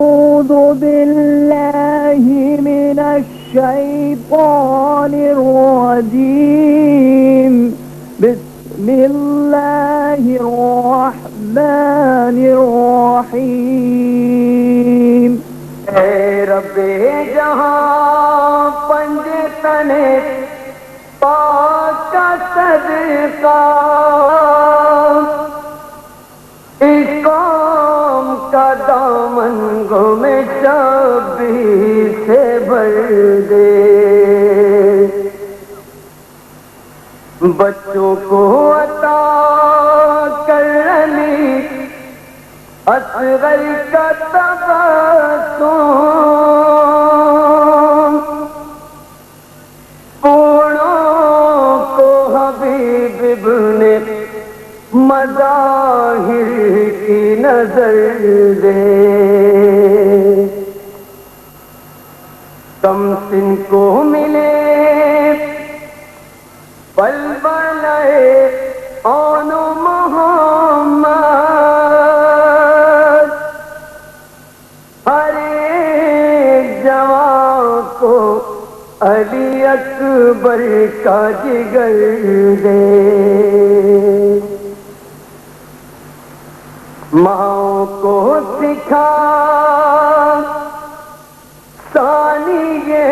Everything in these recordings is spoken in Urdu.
أعوذ بالله من الشيطان الرجيم. بسم الله الرحمن الرحيم. اے رب جہاں پنج تنے پاک کا صدقہ، اس قوم کا دامن گم شبی سے بھر دے، بچوں کو عطا کر علی اصغر کا تبسم، پوڑوں کو حبیب ابن مظاہر کی نظر دے، کم سن کو ملے پل بلائے آن محمد، ہر ایک جوان کو علی اکبر کا جگر دے، ماں کو سکھا ثانیہ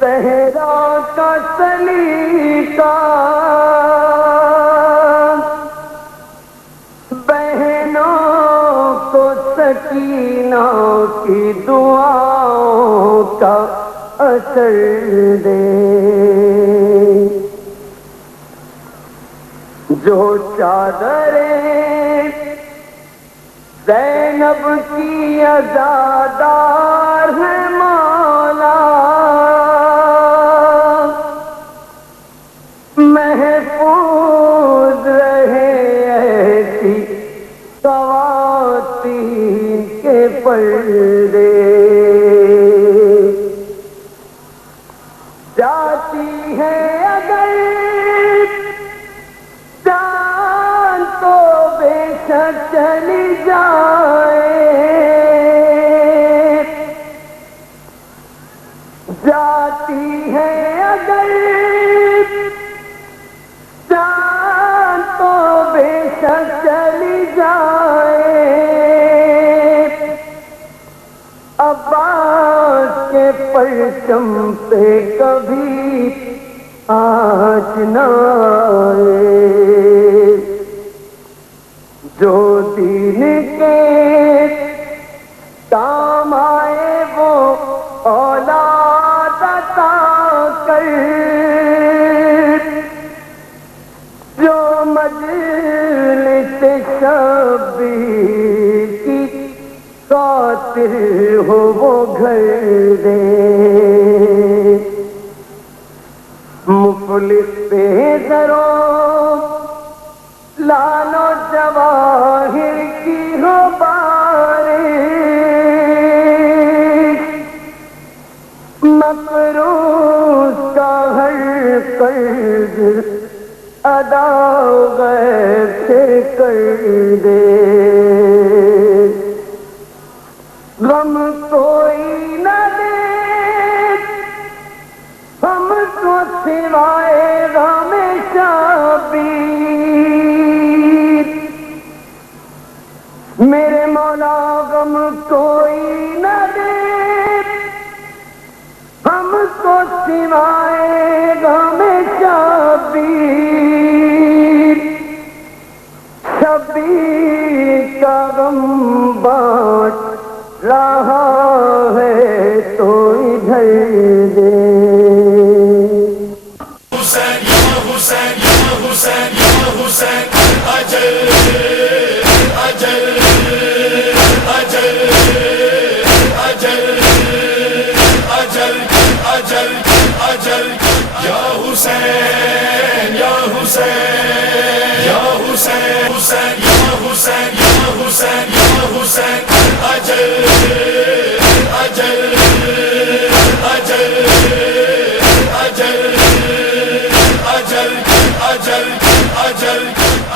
زہرا کا سلیقہ، بہنوں کو سکینہ کی دعاؤں کا اثر دے، جو چادریں زینب کی عزادار ہے مولا، محفوظ رہے ایسی خواتین کے پردے، جاتی ہے اگر جان تو بے شک چلی جائے، جاتی ہے اگر جان تو بے شک چلی جائے، عباس کے پرچم پہ کبھی آنچ نہ آئے، جو دین کے کام آئے وہ اولاد عطا کر، جو مجلس شبیر کی خاطر ہو وہ گھر دے، مفلس پہ ذروں لال و جواہر کی ہو بارش، مقروض کا ہر قرض ادا غیب سے کر دے، غم کوئی نہ دے ہم کو سوائے غم شبیر، میرے مولا غم کوئی نہ دے ہم کو سوائے غم شبیر، شبیر کا غم بانٹ رہا ہے تو ادھر دے، حسین یا حسین یا حسین یا حسین، اجل اجل اجل اجل اجل اجل اجل، یا حسین یا حسین یا حسین، حسین یا حسین یا حسین یا حسین، اجل اجل اجل اجل اجل اجل اجل،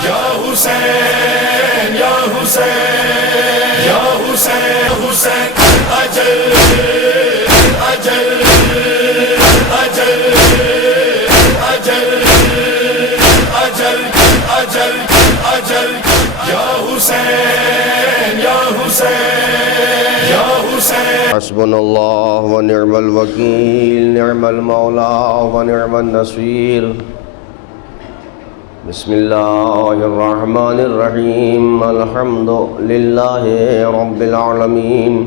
یا حسین یا حسین یا حسین، حسین اجل اجل اجل اجل اجل اجل اجل یا حسین یا حسین یا حسین حسبنا اللہ ونعم الوکیل نعم المولا ونعم النصیر بسم اللہ الرحمن الرحیم الحمد للہ رب العالمین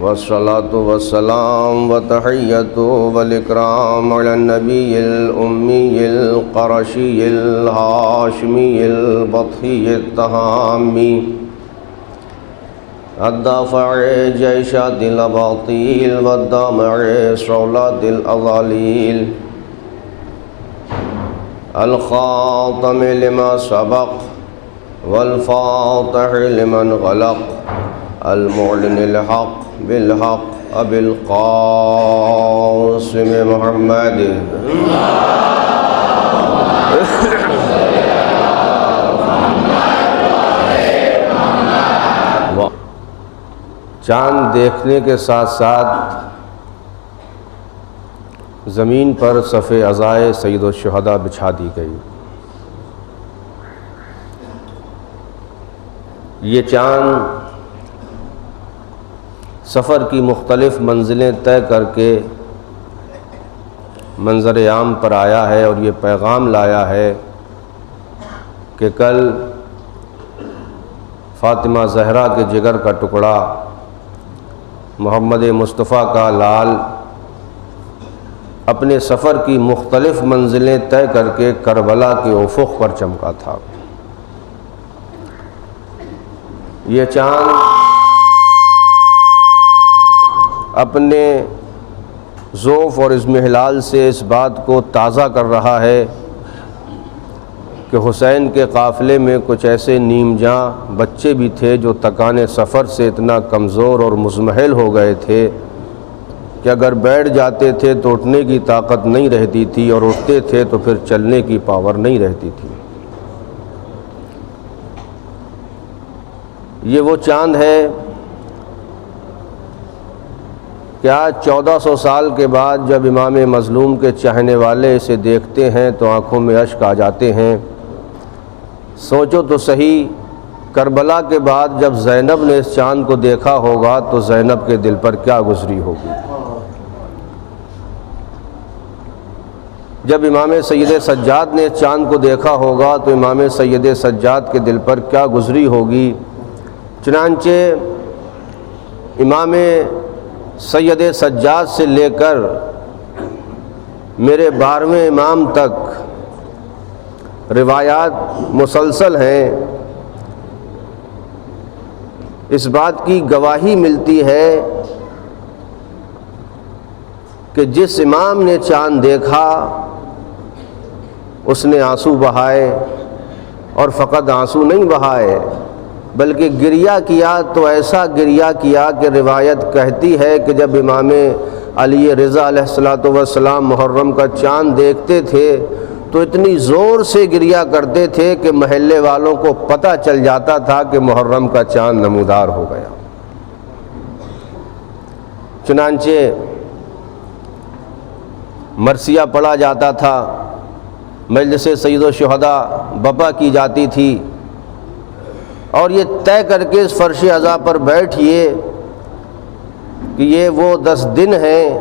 والصلاة والسلام وتحیۃ والاکرام علی النبی الامی القرشی الہاشمی البطحی التہامی الدافع جیشات الاباطیل والدامع صولات الاضالیل الخاتم لما سبق والفاتح لمن غلق المعلن الحق بالحق ابی القاسم محمد چاند دیکھنے کے ساتھ ساتھ زمین پر صف عزائے سید الشہداء بچھا دی گئی۔ یہ چاند سفر کی مختلف منزلیں طے کر کے منظر عام پر آیا ہے اور یہ پیغام لایا ہے کہ کل فاطمہ زہرا کے جگر کا ٹکڑا محمد مصطفیٰ کا لال اپنے سفر کی مختلف منزلیں طے کر کے کربلا کے افق پر چمکا تھا۔ یہ چاند اپنے ذوف اور اضمحلال سے اس بات کو تازہ کر رہا ہے کہ حسین کے قافلے میں کچھ ایسے نیم جاں بچے بھی تھے جو تکانے سفر سے اتنا کمزور اور مضمحل ہو گئے تھے کہ اگر بیٹھ جاتے تھے تو اٹھنے کی طاقت نہیں رہتی تھی اور اٹھتے تھے تو پھر چلنے کی پاور نہیں رہتی تھی۔ یہ وہ چاند ہے کہ آج 1400 سال کے بعد جب امام مظلوم کے چاہنے والے اسے دیکھتے ہیں تو آنکھوں میں اشک آ جاتے ہیں۔ سوچو تو صحیح، کربلا کے بعد جب زینب نے اس چاند کو دیکھا ہوگا تو زینب کے دل پر کیا گزری ہوگی؟ جب امام سید سجاد نے اس چاند کو دیکھا ہوگا تو امام سید سجاد کے دل پر کیا گزری ہوگی؟ چنانچہ امام سید سجاد سے لے کر میرے 12ویں امام تک روایات مسلسل ہیں۔ اس بات کی گواہی ملتی ہے کہ جس امام نے چاند دیکھا اس نے آنسو بہائے، اور فقط آنسو نہیں بہائے بلکہ گریہ کیا تو ایسا گریہ کیا کہ روایت کہتی ہے کہ جب امام علی رضا علیہ السلام محرم کا چاند دیکھتے تھے تو اتنی زور سے گریہ کرتے تھے کہ محلے والوں کو پتہ چل جاتا تھا کہ محرم کا چاند نمودار ہو گیا۔ چنانچہ مرثیہ پڑھا جاتا تھا، مجلس سید الشہداء بپا کی جاتی تھی، اور یہ طے کر کے اس فرش عزا پر بیٹھئے کہ یہ وہ 10 دن ہیں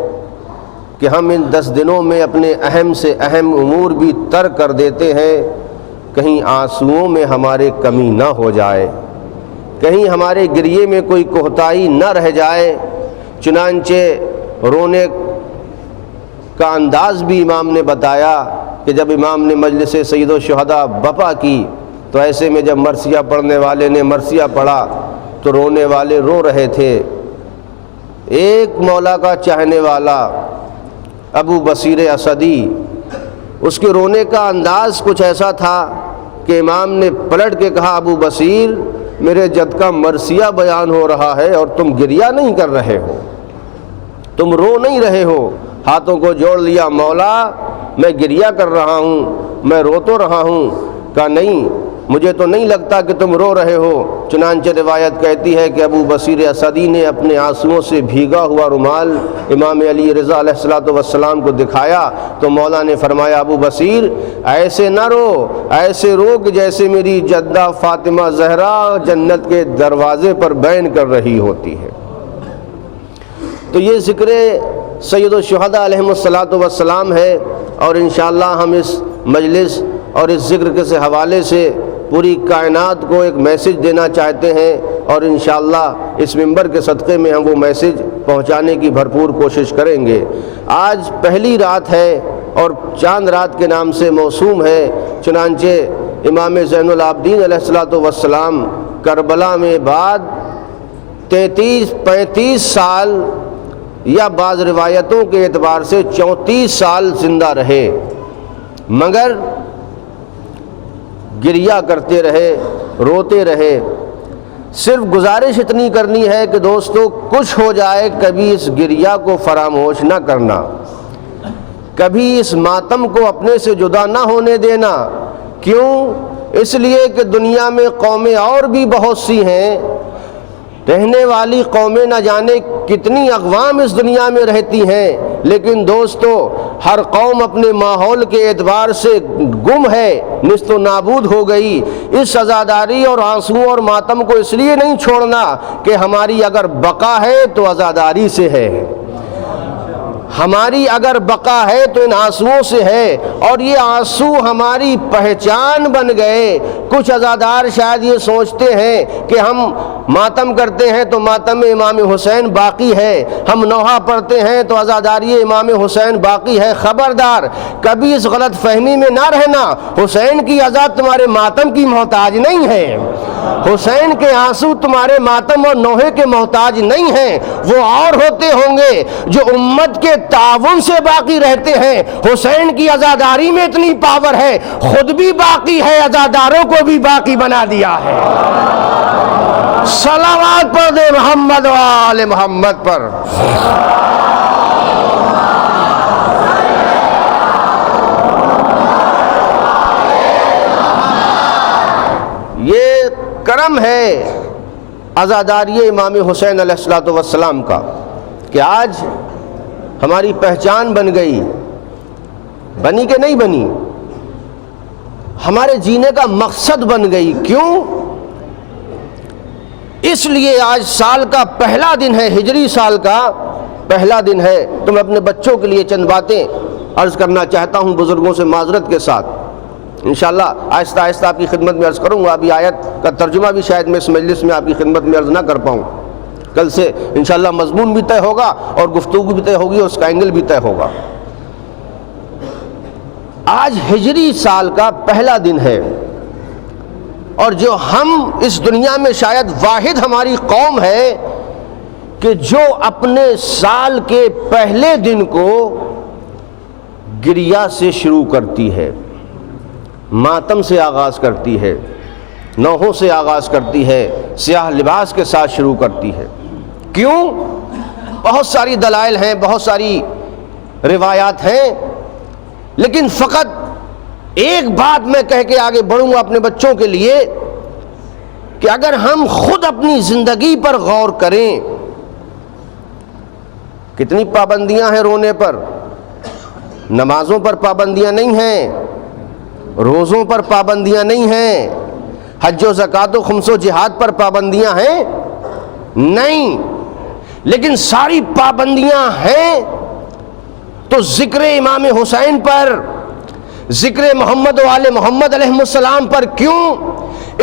کہ ہم ان 10 دنوں میں اپنے اہم سے اہم امور بھی ترک کر دیتے ہیں، کہیں آنسوؤں میں ہمارے کمی نہ ہو جائے، کہیں ہمارے گریے میں کوئی کوتاہی نہ رہ جائے۔ چنانچہ رونے کا انداز بھی امام نے بتایا کہ جب امام نے مجلس سید الشہداء بپا کی تو ایسے میں جب مرثیہ پڑھنے والے نے مرثیہ پڑھا تو رونے والے رو رہے تھے۔ ایک مولا کا چاہنے والا ابو بصیر اسدی، اس کے رونے کا انداز کچھ ایسا تھا کہ امام نے پلٹ کے کہا، ابو بصیر میرے جد کا مرثیہ بیان ہو رہا ہے اور تم گریہ نہیں کر رہے ہو، تم رو نہیں رہے ہو۔ ہاتھوں کو جوڑ لیا، مولا میں گریہ کر رہا ہوں، میں رو تو رہا ہوں۔ کہا نہیں، مجھے تو نہیں لگتا کہ تم رو رہے ہو۔ چنانچہ روایت کہتی ہے کہ ابو بصیر اسدی نے اپنے آنسوؤں سے بھیگا ہوا رومال امام علی رضا علیہ السلام کو دکھایا تو مولا نے فرمایا ابو بصیر ایسے نہ رو، ایسے رو کہ جیسے میری جدہ فاطمہ زہرا جنت کے دروازے پر بین کر رہی ہوتی ہے۔ تو یہ ذکر سید الشہداء علیہم السلام ہے، اور انشاءاللہ ہم اس مجلس اور اس ذکر کے سے حوالے سے پوری کائنات کو ایک میسج دینا چاہتے ہیں، اور انشاءاللہ اس منبر کے صدقے میں ہم وہ میسج پہنچانے کی بھرپور کوشش کریں گے۔ آج پہلی رات ہے اور چاند رات کے نام سے موسوم ہے، چنانچہ امام زین العابدین علیہ السلام کربلا میں بعد 35 سال یا بعض روایتوں کے اعتبار سے 34 سال زندہ رہے، مگر گریہ کرتے رہے، روتے رہے۔ صرف گزارش اتنی کرنی ہے کہ دوستو کچھ ہو جائے کبھی اس گریہ کو فراموش نہ کرنا، کبھی اس ماتم کو اپنے سے جدا نہ ہونے دینا۔ کیوں؟ اس لیے کہ دنیا میں قومیں اور بھی بہت سی ہیں، رہنے والی قومیں نہ جانے کتنی اقوام اس دنیا میں رہتی ہیں، لیکن دوستو ہر قوم اپنے ماحول کے اعتبار سے گم ہے، نیست و نابود ہو گئی۔ اس عزاداری اور آنسو اور ماتم کو اس لیے نہیں چھوڑنا کہ ہماری اگر بقا ہے تو عزاداری سے ہے، ہماری اگر بقا ہے تو ان آنسوؤں سے ہے، اور یہ آنسو ہماری پہچان بن گئے۔ کچھ عزادار شاید یہ سوچتے ہیں کہ ہم ماتم کرتے ہیں تو ماتم امام حسین باقی ہے، ہم نوحہ پڑھتے ہیں تو عزاداری امام حسین باقی ہے۔ خبردار، کبھی اس غلط فہمی میں نہ رہنا، حسین کی عزا تمہارے ماتم کی محتاج نہیں ہے، حسین کے آنسو تمہارے ماتم اور نوحے کے محتاج نہیں ہیں۔ وہ اور ہوتے ہوں گے جو امت کے تعاون سے باقی رہتے ہیں، حسین کی عزاداری میں اتنی پاور ہے، خود بھی باقی ہے، عزاداروں کو بھی باقی بنا دیا ہے۔ صلوات پڑھ دے محمد و آل محمد پر۔ یہ کرم ہے عزاداری امام حسین علیہ السلام کا کہ آج ہماری پہچان بن گئی، بنی کہ نہیں بنی، ہمارے جینے کا مقصد بن گئی۔ کیوں؟ اس لیے آج سال کا پہلا دن ہے، ہجری سال کا پہلا دن ہے۔ تو میں اپنے بچوں کے لیے چند باتیں عرض کرنا چاہتا ہوں بزرگوں سے معذرت کے ساتھ۔ انشاءاللہ آہستہ آہستہ آپ کی خدمت میں عرض کروں گا۔ ابھی آیت کا ترجمہ بھی شاید میں اس مجلس میں آپ کی خدمت میں عرض نہ کر پاؤں، کل سے انشاءاللہ مضمون بھی طے ہوگا اور گفتگو بھی طے ہوگی اور اس کا اینگل بھی طے ہوگا۔ آج ہجری سال کا پہلا دن ہے، اور جو ہم اس دنیا میں شاید واحد ہماری قوم ہے کہ جو اپنے سال کے پہلے دن کو گریہ سے شروع کرتی ہے، ماتم سے آغاز کرتی ہے، نوحوں سے آغاز کرتی ہے، سیاہ لباس کے ساتھ شروع کرتی ہے۔ کیوں؟ بہت ساری دلائل ہیں، بہت ساری روایات ہیں، لیکن فقط ایک بات میں کہہ کے آگے بڑھوں گا اپنے بچوں کے لیے کہ اگر ہم خود اپنی زندگی پر غور کریں، کتنی پابندیاں ہیں رونے پر، نمازوں پر پابندیاں نہیں ہیں، روزوں پر پابندیاں نہیں ہیں، حج و زکوٰۃ و خمس و جہاد پر پابندیاں ہیں نہیں، لیکن ساری پابندیاں ہیں تو ذکر امام حسین پر، ذکر محمد و آل محمد علیہ السلام پر کیوں؟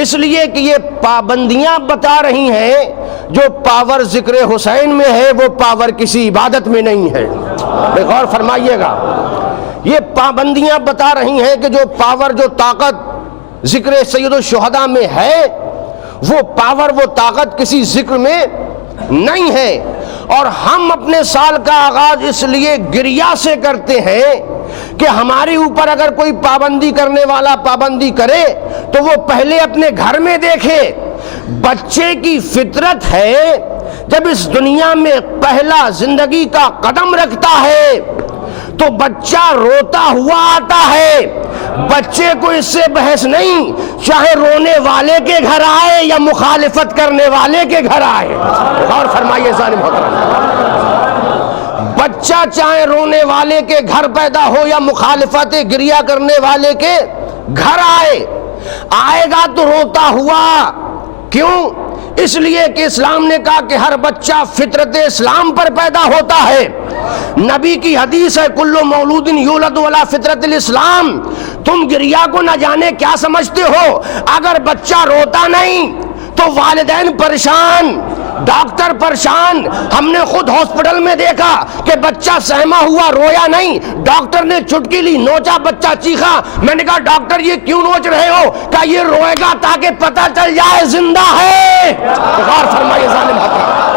اس لیے کہ یہ پابندیاں بتا رہی ہیں جو پاور ذکر حسین میں ہے وہ پاور کسی عبادت میں نہیں ہے۔ غور فرمائیے گا، یہ پابندیاں بتا رہی ہیں کہ جو پاور، جو طاقت ذکر سید الشہداء میں ہے وہ پاور، وہ طاقت کسی ذکر میں نہیں ہے۔ اور ہم اپنے سال کا آغاز اس لیے گریہ سے کرتے ہیں کہ ہمارے اوپر اگر کوئی پابندی کرنے والا پابندی کرے تو وہ پہلے اپنے گھر میں دیکھے۔ بچے کی فطرت ہے جب اس دنیا میں پہلا زندگی کا قدم رکھتا ہے تو بچہ روتا ہوا آتا ہے، بچے کو اس سے بحث نہیں، چاہے رونے والے کے گھر آئے یا مخالفت کرنے والے کے گھر آئے. غور فرمائیے ذہن محترم، بچہ چاہے رونے والے کے گھر پیدا ہو یا مخالفت گریہ کرنے والے کے گھر آئے گا تو روتا ہوا. کیوں؟ اس لیے کہ اسلام نے کہا کہ ہر بچہ فطرت اسلام پر پیدا ہوتا ہے. نبی کی حدیث ہے کل مولود یولد علی فطرت الاسلام. تم گریہ کو نہ جانے کیا سمجھتے ہو؟ اگر بچہ روتا نہیں تو والدین پریشان، ڈاکٹر پریشان. ہم نے خود ہاسپٹل میں دیکھا کہ بچہ سہما ہوا رویا نہیں، ڈاکٹر نے چٹکی لی، نوچا، بچہ چیخا. میں نے کہا ڈاکٹر یہ کیوں نوچ رہے ہو؟ کہا یہ روئے گا تاکہ پتہ چل جائے زندہ ہے. غور فرمائیے ظالم حضرات،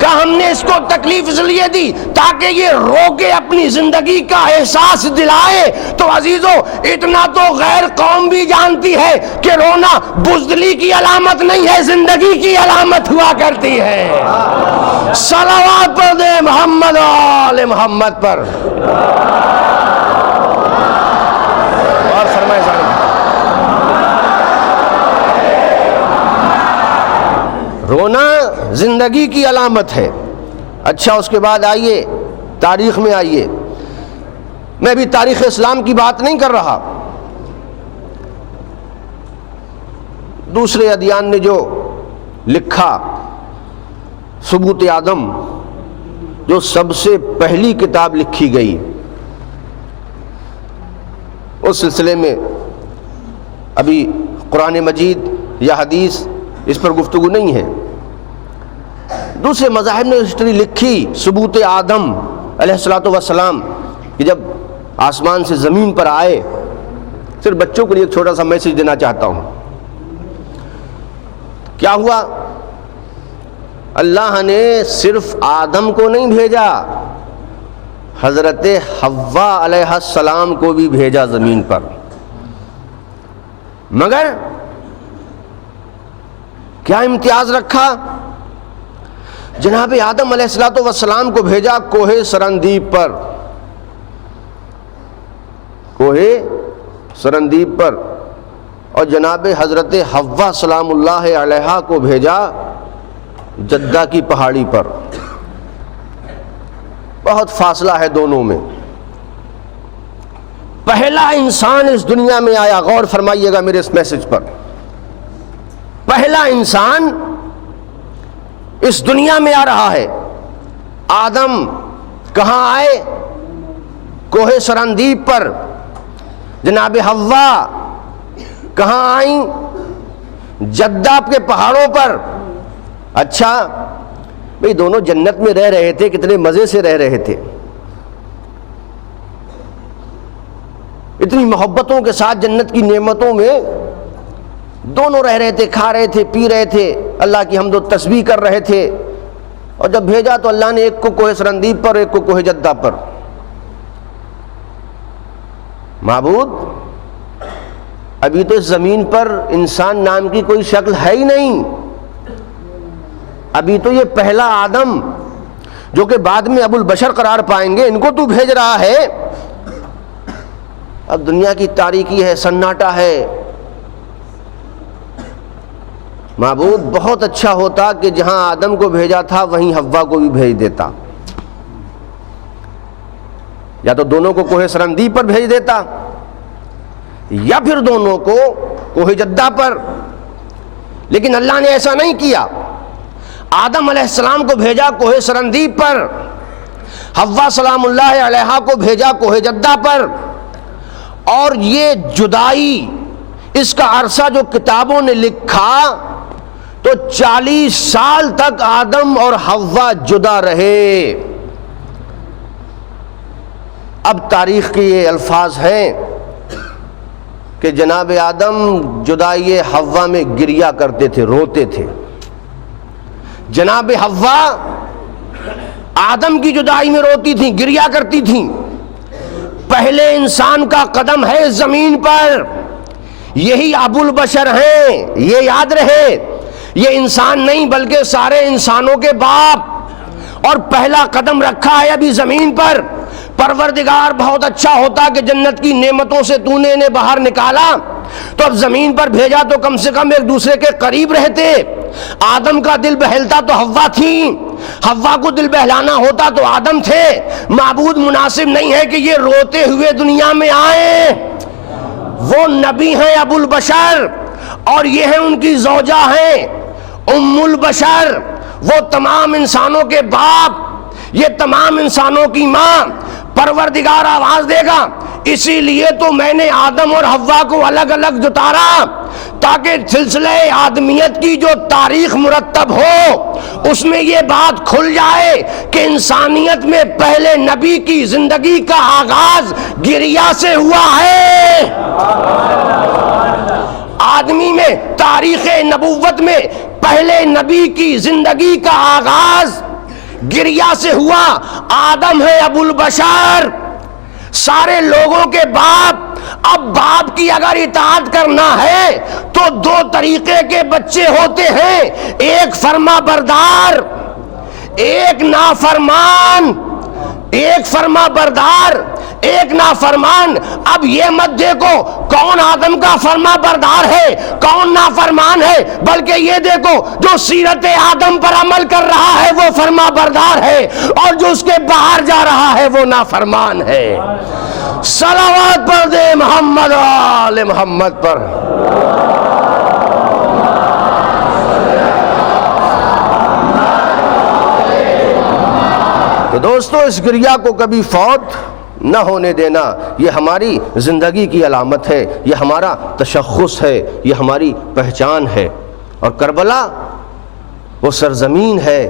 کہ ہم نے اس کو تکلیف اس لیے دی تاکہ یہ رو کے اپنی زندگی کا احساس دلائے. تو عزیزو اتنا تو غیر قوم بھی جانتی ہے کہ رونا بزدلی کی علامت نہیں ہے، زندگی کی علامت ہوا کرتی ہے. صلوات پڑھ دے محمد و آل محمد پر. اور فرمائے ظالم رونا زندگی کی علامت ہے. اچھا اس کے بعد آئیے تاریخ میں آئیے. میں بھی تاریخ اسلام کی بات نہیں کر رہا، دوسرے ادیان نے جو لکھا. ثبوت آدم جو سب سے پہلی کتاب لکھی گئی، اس سلسلے میں ابھی قرآن مجید یا حدیث اس پر گفتگو نہیں ہے. دوسرے مذاہب نے ہسٹری لکھی ثبوت آدم علیہ الصلوۃ والسلام کہ جب آسمان سے زمین پر آئے. صرف بچوں کے لیے ایک چھوٹا سا میسج دینا چاہتا ہوں. کیا ہوا؟ اللہ نے صرف آدم کو نہیں بھیجا، حضرت حوا علیہ السلام کو بھی بھیجا زمین پر. مگر کیا امتیاز رکھا؟ جناب آدم علیہ السلام کو بھیجا کوہ سرندیب پر، کوہ سرندیب پر، اور جناب حضرت حوا سلام اللہ علیہا کو بھیجا جدہ کی پہاڑی پر. بہت فاصلہ ہے دونوں میں. پہلا انسان اس دنیا میں آیا، غور فرمائیے گا میرے اس میسج پر. پہلا انسان اس دنیا میں آ رہا ہے. آدم کہاں آئے؟ کوہ سرندیب پر. جناب حوا کہاں آئیں؟ جدہ کے پہاڑوں پر. اچھا بھئی دونوں جنت میں رہ رہے تھے، کتنے مزے سے رہ رہے تھے، اتنی محبتوں کے ساتھ جنت کی نعمتوں میں دونوں رہ رہے تھے، کھا رہے تھے، پی رہے تھے، اللہ کی حمد و تسبیح کر رہے تھے. اور جب بھیجا تو اللہ نے ایک کو کوہ سرندیب پر، ایک کو کوہ جدہ پر. معبود ابھی تو اس زمین پر انسان نام کی کوئی شکل ہے ہی نہیں. ابھی تو یہ پہلا آدم جو کہ بعد میں ابو البشر قرار پائیں گے، ان کو تو بھیج رہا ہے. اب دنیا کی تاریکی ہے، سناٹا ہے. معبود بہت اچھا ہوتا کہ جہاں آدم کو بھیجا تھا وہیں حوا کو بھی بھیج دیتا، یا تو دونوں کو کوہ سرندیب پر بھیج دیتا یا پھر دونوں کو کوہ جدہ پر. لیکن اللہ نے ایسا نہیں کیا. آدم علیہ السلام کو بھیجا کوہ سرندیب پر، حوا سلام اللہ علیہا کو بھیجا کوہ جدہ پر. اور یہ جدائی، اس کا عرصہ جو کتابوں نے لکھا تو 40 سال تک آدم اور حوا جدا رہے. اب تاریخ کے یہ الفاظ ہیں کہ جناب آدم جدائی حوا میں گریہ کرتے تھے، روتے تھے. جناب حوا آدم کی جدائی میں روتی تھیں، گریہ کرتی تھیں. پہلے انسان کا قدم ہے اس زمین پر، یہی ابو البشر ہیں، یہ یاد رہے. یہ انسان نہیں بلکہ سارے انسانوں کے باپ، اور پہلا قدم رکھا ہے ابھی زمین پر. پروردگار بہت اچھا ہوتا کہ جنت کی نعمتوں سے تو نے انہیں باہر نکالا تو اب زمین پر بھیجا تو کم سے کم ایک دوسرے کے قریب رہتے. آدم کا دل بہلتا تو حوا تھی، حوا کو دل بہلانا ہوتا تو آدم تھے. معبود مناسب نہیں ہے کہ یہ روتے ہوئے دنیا میں آئیں. وہ نبی ہیں ابو البشر، اور یہ ہیں ان کی زوجہ ہیں ام البشر. وہ تمام انسانوں کے باپ، یہ تمام انسانوں کی ماں. پروردگار آواز دے گا اسی لیے تو میں نے آدم اور حوا کو الگ الگ جتارا تاکہ سلسلہ آدمیت کی جو تاریخ مرتب ہو اس میں یہ بات کھل جائے کہ انسانیت میں پہلے نبی کی زندگی کا آغاز گریا سے ہوا ہے. آدمی میں تاریخ نبوت میں پہلے نبی کی زندگی کا آغاز گریا سے ہوا. آدم ہے ابو البشر، سارے لوگوں کے باپ. اب باپ کی اگر اطاعت کرنا ہے تو دو طریقے کے بچے ہوتے ہیں، ایک فرما بردار، ایک نافرمان. ایک فرما بردار، ایک نافرمان. اب یہ مت دیکھو کون آدم کا فرما بردار ہے کون نافرمان ہے، بلکہ یہ دیکھو جو سیرت آدم پر عمل کر رہا ہے وہ فرما بردار ہے، اور جو اس کے باہر جا رہا ہے وہ نافرمان ہے. صلوات پر دے محمد آل محمد پر. تو دوستو اس گریہ کو کبھی فوت نہ ہونے دینا، یہ ہماری زندگی کی علامت ہے، یہ ہمارا تشخص ہے، یہ ہماری پہچان ہے. اور کربلا وہ سرزمین ہے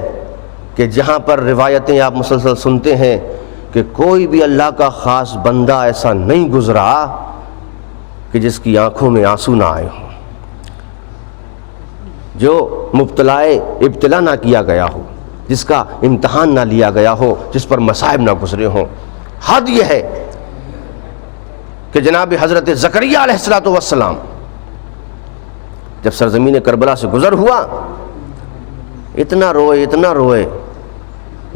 کہ جہاں پر روایتیں آپ مسلسل سنتے ہیں کہ کوئی بھی اللہ کا خاص بندہ ایسا نہیں گزرا کہ جس کی آنکھوں میں آنسو نہ آئے ہوں، جو ابتلا نہ کیا گیا ہو، جس کا امتحان نہ لیا گیا ہو، جس پر مصائب نہ گزرے ہوں. حد یہ ہے کہ جناب حضرت زکریا علیہ السلام جب سرزمین کربلا سے گزر ہوا اتنا روئے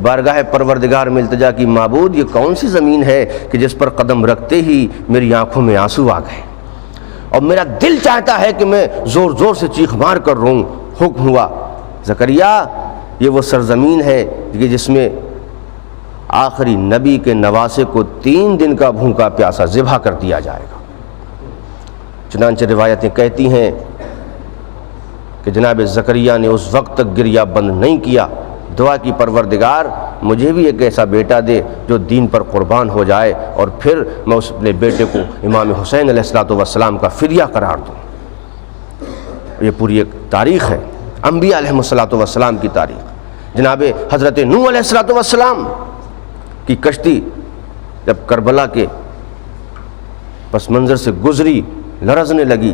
بارگاہ پروردگار میں التجا کی، معبود یہ کون سی زمین ہے کہ جس پر قدم رکھتے ہی میری آنکھوں میں آنسو آ گئے اور میرا دل چاہتا ہے کہ میں زور زور سے چیخ مار کر روں. حکم ہوا زکریا یہ وہ سرزمین ہے کہ جس میں آخری نبی کے نواسے کو 3 دن کا بھوکا پیاسا ذبح کر دیا جائے گا. چنانچہ روایتیں کہتی ہیں کہ جناب زکریا نے اس وقت تک گریہ بند نہیں کیا. دعا کی پروردگار مجھے بھی ایک ایسا بیٹا دے جو دین پر قربان ہو جائے اور پھر میں اس اپنے بیٹے کو امام حسین علیہ السلام کا فدیہ قرار دوں. یہ پوری ایک تاریخ ہے، انبیاء علیہ السلام کی تاریخ. جناب حضرت نوح علیہ السلام کی کشتی جب کربلا کے پس منظر سے گزری لرزنے لگی.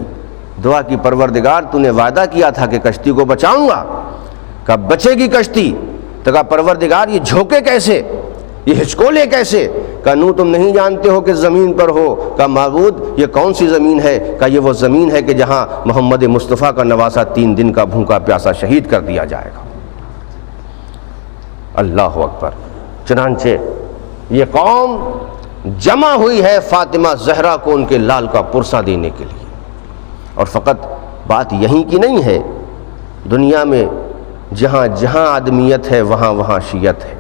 دعا کی پروردگار تو نے وعدہ کیا تھا کہ کشتی کو بچاؤں گا. کہا بچے گی کشتی؟ تو کہا پروردگار یہ جھوکے کیسے، یہ ہچکولے کیسے؟ کہا نوح تم نہیں جانتے ہو کہ زمین پر ہو. کہا معبود یہ کون سی زمین ہے؟ کہا یہ وہ زمین ہے کہ جہاں محمد مصطفیٰ کا نواسا 3 دن کا بھوکا پیاسا شہید کر دیا جائے گا. اللہ اکبر. چنانچہ یہ قوم جمع ہوئی ہے فاطمہ زہرا کو ان کے لال کا پرسہ دینے کے لیے. اور فقط بات یہیں کی نہیں ہے، دنیا میں جہاں جہاں آدمیت ہے وہاں وہاں شیعت ہے،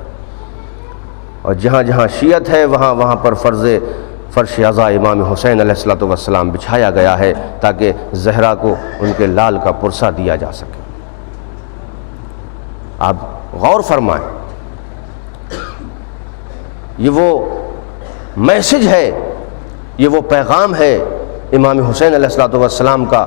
اور جہاں جہاں شیعت ہے وہاں وہاں پر فرش عزا امام حسین علیہ السلام بچھایا گیا ہے تاکہ زہرا کو ان کے لال کا پرسہ دیا جا سکے. آپ غور فرمائیں، یہ وہ میسج ہے، یہ وہ پیغام ہے امام حسین علیہ السلام کا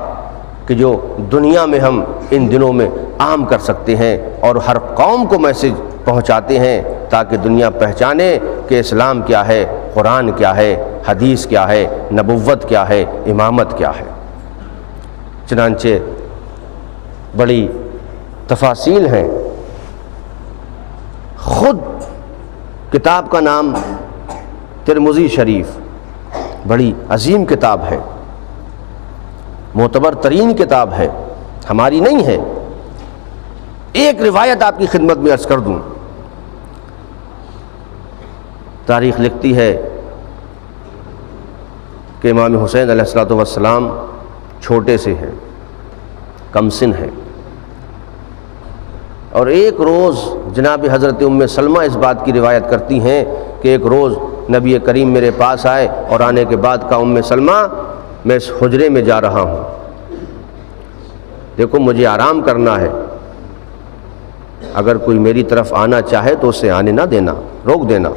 کہ جو دنیا میں ہم ان دنوں میں عام کر سکتے ہیں اور ہر قوم کو میسج پہنچاتے ہیں تاکہ دنیا پہچانے کہ اسلام کیا ہے، قرآن کیا ہے، حدیث کیا ہے، نبوت کیا ہے، امامت کیا ہے. چنانچہ بڑی تفاصیل ہیں. خود کتاب کا نام ترمذی شریف بڑی عظیم کتاب ہے، معتبر ترین کتاب ہے، ہماری نہیں ہے. ایک روایت آپ کی خدمت میں عرض کر دوں. تاریخ لکھتی ہے کہ امام حسین علیہ الصلوۃ والسلام چھوٹے سے ہیں، کم سن ہیں، اور ایک روز جناب حضرت ام سلمہ اس بات کی روایت کرتی ہیں کہ ایک روز نبی کریم میرے پاس آئے اور آنے کے بعد کہا ام سلمہ میں اس حجرے میں جا رہا ہوں، دیکھو مجھے آرام کرنا ہے، اگر کوئی میری طرف آنا چاہے تو اسے آنے نہ دینا، روک دینا،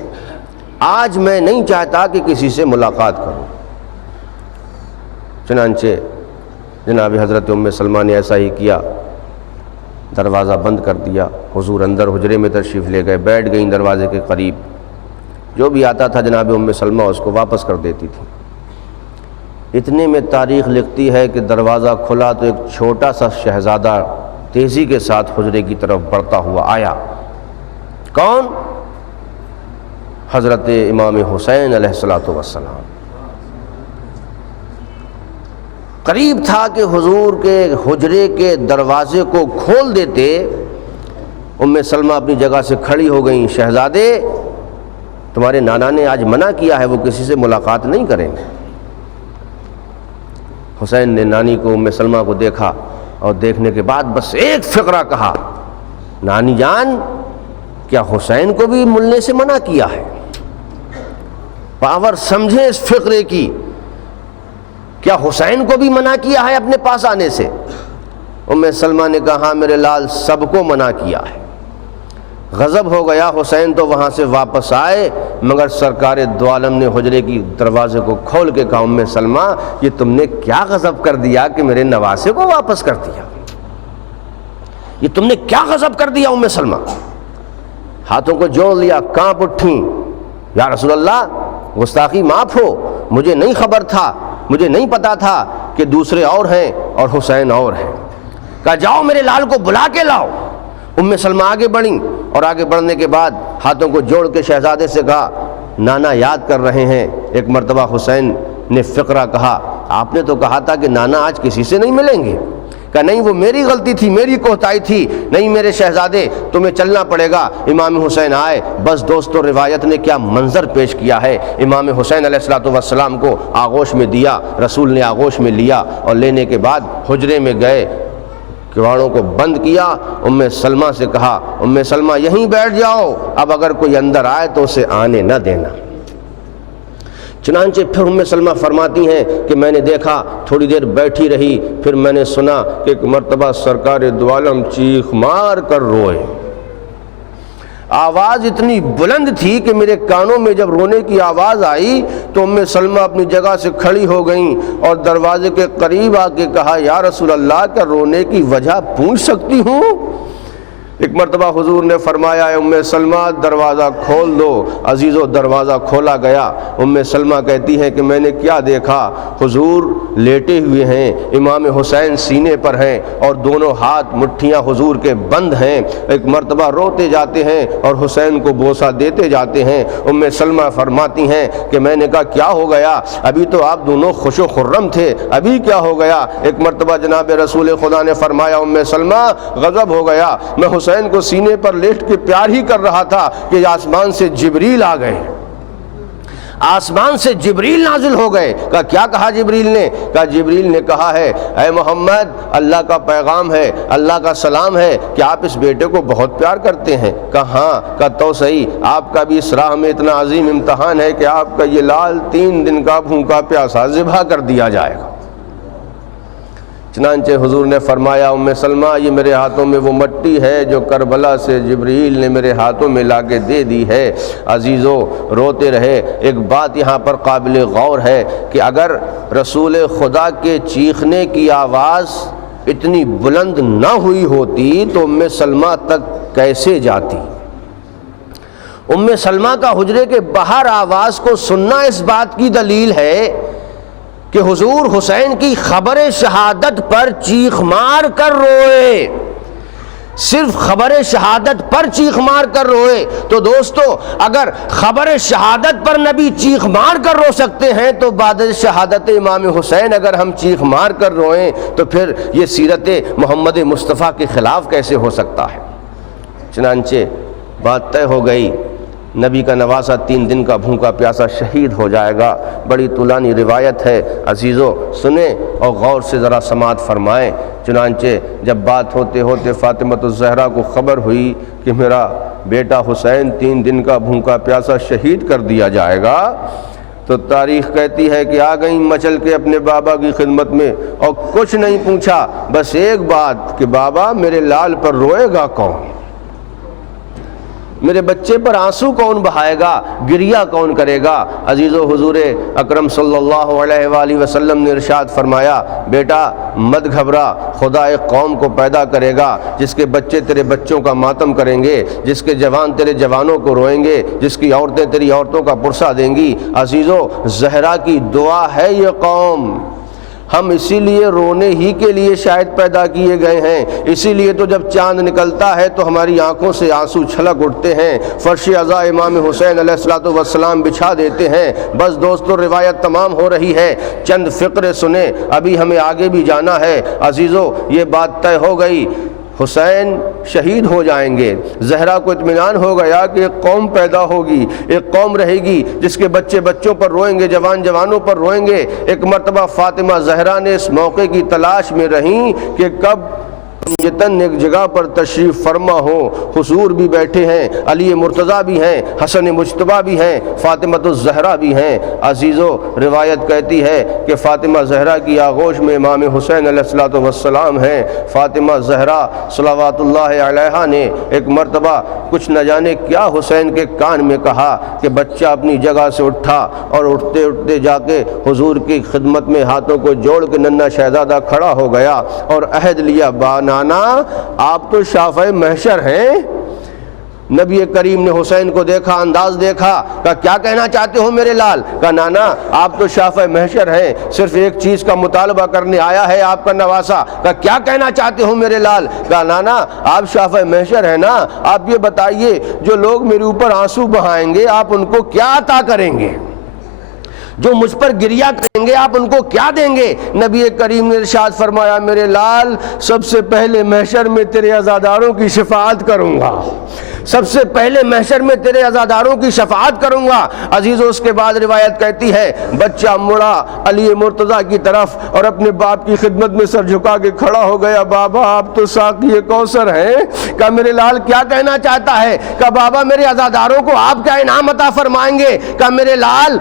آج میں نہیں چاہتا کہ کسی سے ملاقات کروں۔ چنانچہ جناب حضرت ام سلمہ نے ایسا ہی کیا، دروازہ بند کر دیا، حضور اندر حجرے میں تشریف لے گئے، بیٹھ گئیں دروازے کے قریب، جو بھی آتا تھا جناب ام سلمہ اس کو واپس کر دیتی تھی۔ اتنے میں تاریخ لکھتی ہے کہ دروازہ کھلا تو ایک چھوٹا سا شہزادہ تیزی کے ساتھ حجرے کی طرف بڑھتا ہوا آیا۔ کون؟ حضرت امام حسین علیہ الصلوۃ والسلام۔ قریب تھا کہ حضور کے حجرے کے دروازے کو کھول دیتے، ام سلمہ اپنی جگہ سے کھڑی ہو گئیں، شہزادے تمہارے نانا نے آج منع کیا ہے، وہ کسی سے ملاقات نہیں کریں گے۔ حسین نے نانی کو، ام سلمہ کو دیکھا اور دیکھنے کے بعد بس ایک فقرہ کہا، نانی جان کیا حسین کو بھی ملنے سے منع کیا ہے؟ پاور سمجھیں اس فقرے کی، کیا حسین کو بھی منع کیا ہے اپنے پاس آنے سے؟ ام سلمہ نے کہا ہاں میرے لال سب کو منع کیا ہے۔ غضب ہو گیا، حسین تو وہاں سے واپس آئے، مگر سرکار دو عالم نے حجرے کی دروازے کو کھول کے کہا ام سلمہ یہ تم نے کیا غضب کر دیا کہ میرے نواسے کو واپس کر دیا؟ یہ تم نے کیا غضب کر دیا ام سلمہ؟ ہاتھوں کو جوڑ لیا، کانپ اٹھیں، یا رسول اللہ گستاخی معاف ہو، مجھے نہیں خبر تھا، مجھے نہیں پتا تھا کہ دوسرے اور ہیں اور حسین اور ہیں۔ کہا جاؤ میرے لال کو بلا کے لاؤ۔ ام سلمہ آگے بڑھیں اور آگے بڑھنے کے بعد ہاتھوں کو جوڑ کے شہزادے سے کہا نانا یاد کر رہے ہیں۔ ایک مرتبہ حسین نے فقرہ کہا آپ نے تو کہا تھا کہ نانا آج کسی سے نہیں ملیں گے۔ کہا نہیں وہ میری غلطی تھی، میری کوتاہی تھی، نہیں میرے شہزادے تمہیں چلنا پڑے گا۔ امام حسین آئے، بس دوستو روایت نے کیا منظر پیش کیا ہے، امام حسین علیہ الصلوۃ والسلام کو آغوش میں دیا، رسول نے آغوش میں لیا اور لینے کے بعد حجرے میں گئے، کواڑوں کو بند کیا، ام سلمہ سے کہا ام سلمہ یہیں بیٹھ جاؤ، اب اگر کوئی اندر آئے تو اسے آنے نہ دینا۔ چنانچہ پھر ام سلمہ فرماتی ہیں کہ میں نے دیکھا، تھوڑی دیر بیٹھی رہی، پھر میں نے سنا کہ ایک مرتبہ سرکار دو عالم چیخ مار کر روئے۔ آواز اتنی بلند تھی کہ میرے کانوں میں جب رونے کی آواز آئی تو ام سلمہ اپنی جگہ سے کھڑی ہو گئیں اور دروازے کے قریب آ کے کہا یا رسول اللہ کیا رونے کی وجہ پوچھ سکتی ہوں؟ ایک مرتبہ حضور نے فرمایا ام سلمہ دروازہ کھول دو، عزیزو دروازہ کھولا گیا۔ ام سلمہ کہتی ہیں کہ میں نے کیا دیکھا، حضور لیٹے ہوئے ہیں، امام حسین سینے پر ہیں اور دونوں ہاتھ مٹھیاں حضور کے بند ہیں، ایک مرتبہ روتے جاتے ہیں اور حسین کو بوسہ دیتے جاتے ہیں۔ ام سلمہ فرماتی ہیں کہ میں نے کہا کیا ہو گیا، ابھی تو آپ دونوں خوش و خرم تھے، ابھی کیا ہو گیا؟ ایک مرتبہ جناب رسول خدا نے فرمایا ام سلمہ غضب ہو گیا، میں حسین کو سینے پر لیٹ کے پیار ہی کر رہا تھا کہ آسمان سے جبریل آ گئے، آسمان سے جبریل نازل ہو گئے۔ کہا کیا کہا جبریل نے؟ کہا جبریل نے کہا ہے اے محمد اللہ کا پیغام ہے، اللہ کا سلام ہے کہ آپ اس بیٹے کو بہت پیار کرتے ہیں۔ کہا ہاں۔ کہا تو صحیح، آپ کا بھی اس راہ میں اتنا عظیم امتحان ہے کہ آپ کا یہ لال 3 دن کا بھوکا پیاسا ذبح کر دیا جائے گا۔ چنانچہ حضور نے فرمایا ام سلمہ یہ میرے ہاتھوں میں وہ مٹی ہے جو کربلا سے جبریل نے میرے ہاتھوں میں لا کے دے دی ہے۔ عزیزو روتے رہے۔ ایک بات یہاں پر قابل غور ہے کہ اگر رسول خدا کے چیخنے کی آواز اتنی بلند نہ ہوئی ہوتی تو ام سلمہ تک کیسے جاتی؟ ام سلمہ کا حجرے کے باہر آواز کو سننا اس بات کی دلیل ہے کہ حضور حسین کی خبر شہادت پر چیخ مار کر روئے، صرف خبر شہادت پر چیخ مار کر روئے۔ تو دوستو اگر خبر شہادت پر نبی چیخ مار کر رو سکتے ہیں تو بعد شہادت امام حسین اگر ہم چیخ مار کر روئیں تو پھر یہ سیرت محمد مصطفیٰ کے خلاف کیسے ہو سکتا ہے؟ چنانچہ بات طے ہو گئی نبی کا نواسا 3 دن کا بھوکا پیاسا شہید ہو جائے گا۔ بڑی طولانی روایت ہے، عزیزو سنیں اور غور سے ذرا سماعت فرمائیں۔ چنانچہ جب بات ہوتے ہوتے فاطمہ الزہرا کو خبر ہوئی کہ میرا بیٹا حسین 3 دن کا بھوکا پیاسا شہید کر دیا جائے گا، تو تاریخ کہتی ہے کہ آ گئیں مچل کے اپنے بابا کی خدمت میں، اور کچھ نہیں پوچھا، بس ایک بات کہ بابا میرے لال پر روئے گا کون، میرے بچے پر آنسو کون بہائے گا، گریہ کون کرے گا۔ عزیزو حضور اکرم صلی اللہ علیہ وآلہ وسلم نے ارشاد فرمایا، بیٹا مت گھبرا، خدا ایک قوم کو پیدا کرے گا جس کے بچے تیرے بچوں کا ماتم کریں گے، جس کے جوان تیرے جوانوں کو روئیں گے، جس کی عورتیں تیری عورتوں کا پرسہ دیں گی۔ عزیزو زہرا کی دعا ہے یہ قوم، ہم اسی لیے رونے ہی کے لیے شاید پیدا کیے گئے ہیں، اسی لیے تو جب چاند نکلتا ہے تو ہماری آنکھوں سے آنسو چھلک اٹھتے ہیں، فرش عزا امام حسین علیہ السلام بچھا دیتے ہیں۔ بس دوستو روایت تمام ہو رہی ہے، چند فقرے سنیں، ابھی ہمیں آگے بھی جانا ہے۔ عزیزو یہ بات طے ہو گئی، حسین شہید ہو جائیں گے، زہرا کو اطمینان ہو گیا کہ ایک قوم پیدا ہوگی، ایک قوم رہے گی جس کے بچے بچوں پر روئیں گے، جوان جوانوں پر روئیں گے۔ ایک مرتبہ فاطمہ زہرا نے اس موقع کی تلاش میں رہیں کہ کب جتن ایک جگہ پر تشریف فرما ہو، حضور بھی بیٹھے ہیں، علی مرتضیٰ بھی ہیں، حسن مجتبیٰ بھی ہیں، فاطمہ الزہرا بھی ہیں۔ عزیزو روایت کہتی ہے کہ فاطمہ زہرا کی آغوش میں امام حسین علیہ السلام ہیں۔ فاطمہ زہرا صلوات اللہ علیہا نے ایک مرتبہ کچھ نہ جانے کیا حسین کے کان میں کہا کہ بچہ اپنی جگہ سے اٹھا اور اٹھتے اٹھتے جا کے حضور کی خدمت میں ہاتھوں کو جوڑ کے ننھا شہزادہ کھڑا ہو گیا اور عہد لیا، نانا آپ تو شافع محشر ہیں۔ نبی کریم نے حسین کو دیکھا، انداز دیکھا، کہا کیا کہنا چاہتے ہو میرے لال؟ کہا نانا آپ تو شافع محشر ہیں، صرف ایک چیز کا مطالبہ کرنے آیا ہے آپ کا نواسا۔ کہا کیا کہنا چاہتے ہو میرے لال؟ کہا نانا آپ شافع محشر ہیں نا، آپ یہ بتائیے جو لوگ میرے اوپر آنسو بہائیں گے آپ ان کو کیا عطا کریں گے، جو مجھ پر گریہ کریں گے آپ ان کو کیا دیں گے؟ نبی کریم نے ارشاد فرمایا میرے لال سب سے پہلے محشر میں تیرے عزاداروں کی شفاعت کروں گا، سب سے پہلے محشر میں تیرے عزاداروں کی شفاعت کروں گا۔ عزیزو اس کے بعد روایت کہتی ہے بچہ مڑا علی مرتضیٰ کی طرف اور اپنے باپ کی خدمت میں سر جھکا کے کھڑا ہو گیا، بابا آپ تو ساقی کوثر ہیں۔ کہا میرے لال کیا کہنا چاہتا ہے؟ کہا بابا میرے عزاداروں کو آپ کیا انعام عطا فرمائیں گے؟ کہا میرے لال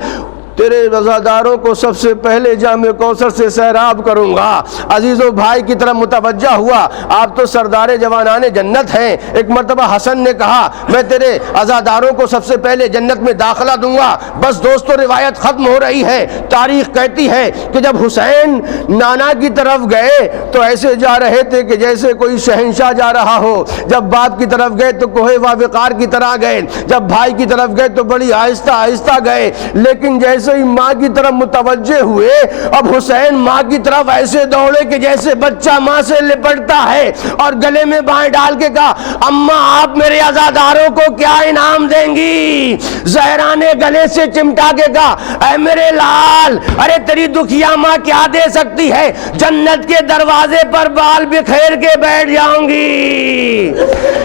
تیرے عزاداروں کو سب سے پہلے جام کوثر سے سیراب کروں گا۔ عزیزو بھائی کی طرف متوجہ ہوا، آپ تو سردار جوانان جنت ہیں۔ ایک مرتبہ حسن نے کہا میں تیرے عزاداروں کو سب سے پہلے جنت میں داخلہ دوں گا۔ بس دوستو روایت ختم ہو رہی ہے، تاریخ کہتی ہے کہ جب حسین نانا کی طرف گئے تو ایسے جا رہے تھے کہ جیسے کوئی شہنشاہ جا رہا ہو، جب باپ کی طرف گئے تو کوہ وقار کی طرح گئے، جب بھائی کی طرف گئے تو بڑی آہستہ آہستہ گئے، لیکن جیسے ہی ماں کی طرف متوجہ ہوئے اب حسین ماں کی طرف ایسے دوڑے کہ جیسے بچہ ماں سے لپٹتا ہے، اور گلے میں بائیں ڈال کے کہا اماں آپ میرے عزاداروں کو کیا انعام دیں گی؟ زہرا نے گلے سے چمٹا کے کہا اے میرے لال ارے تیری دکھیا ماں کیا دے سکتی ہے، جنت کے دروازے پر بال بکھیر کے بیٹھ جاؤں گی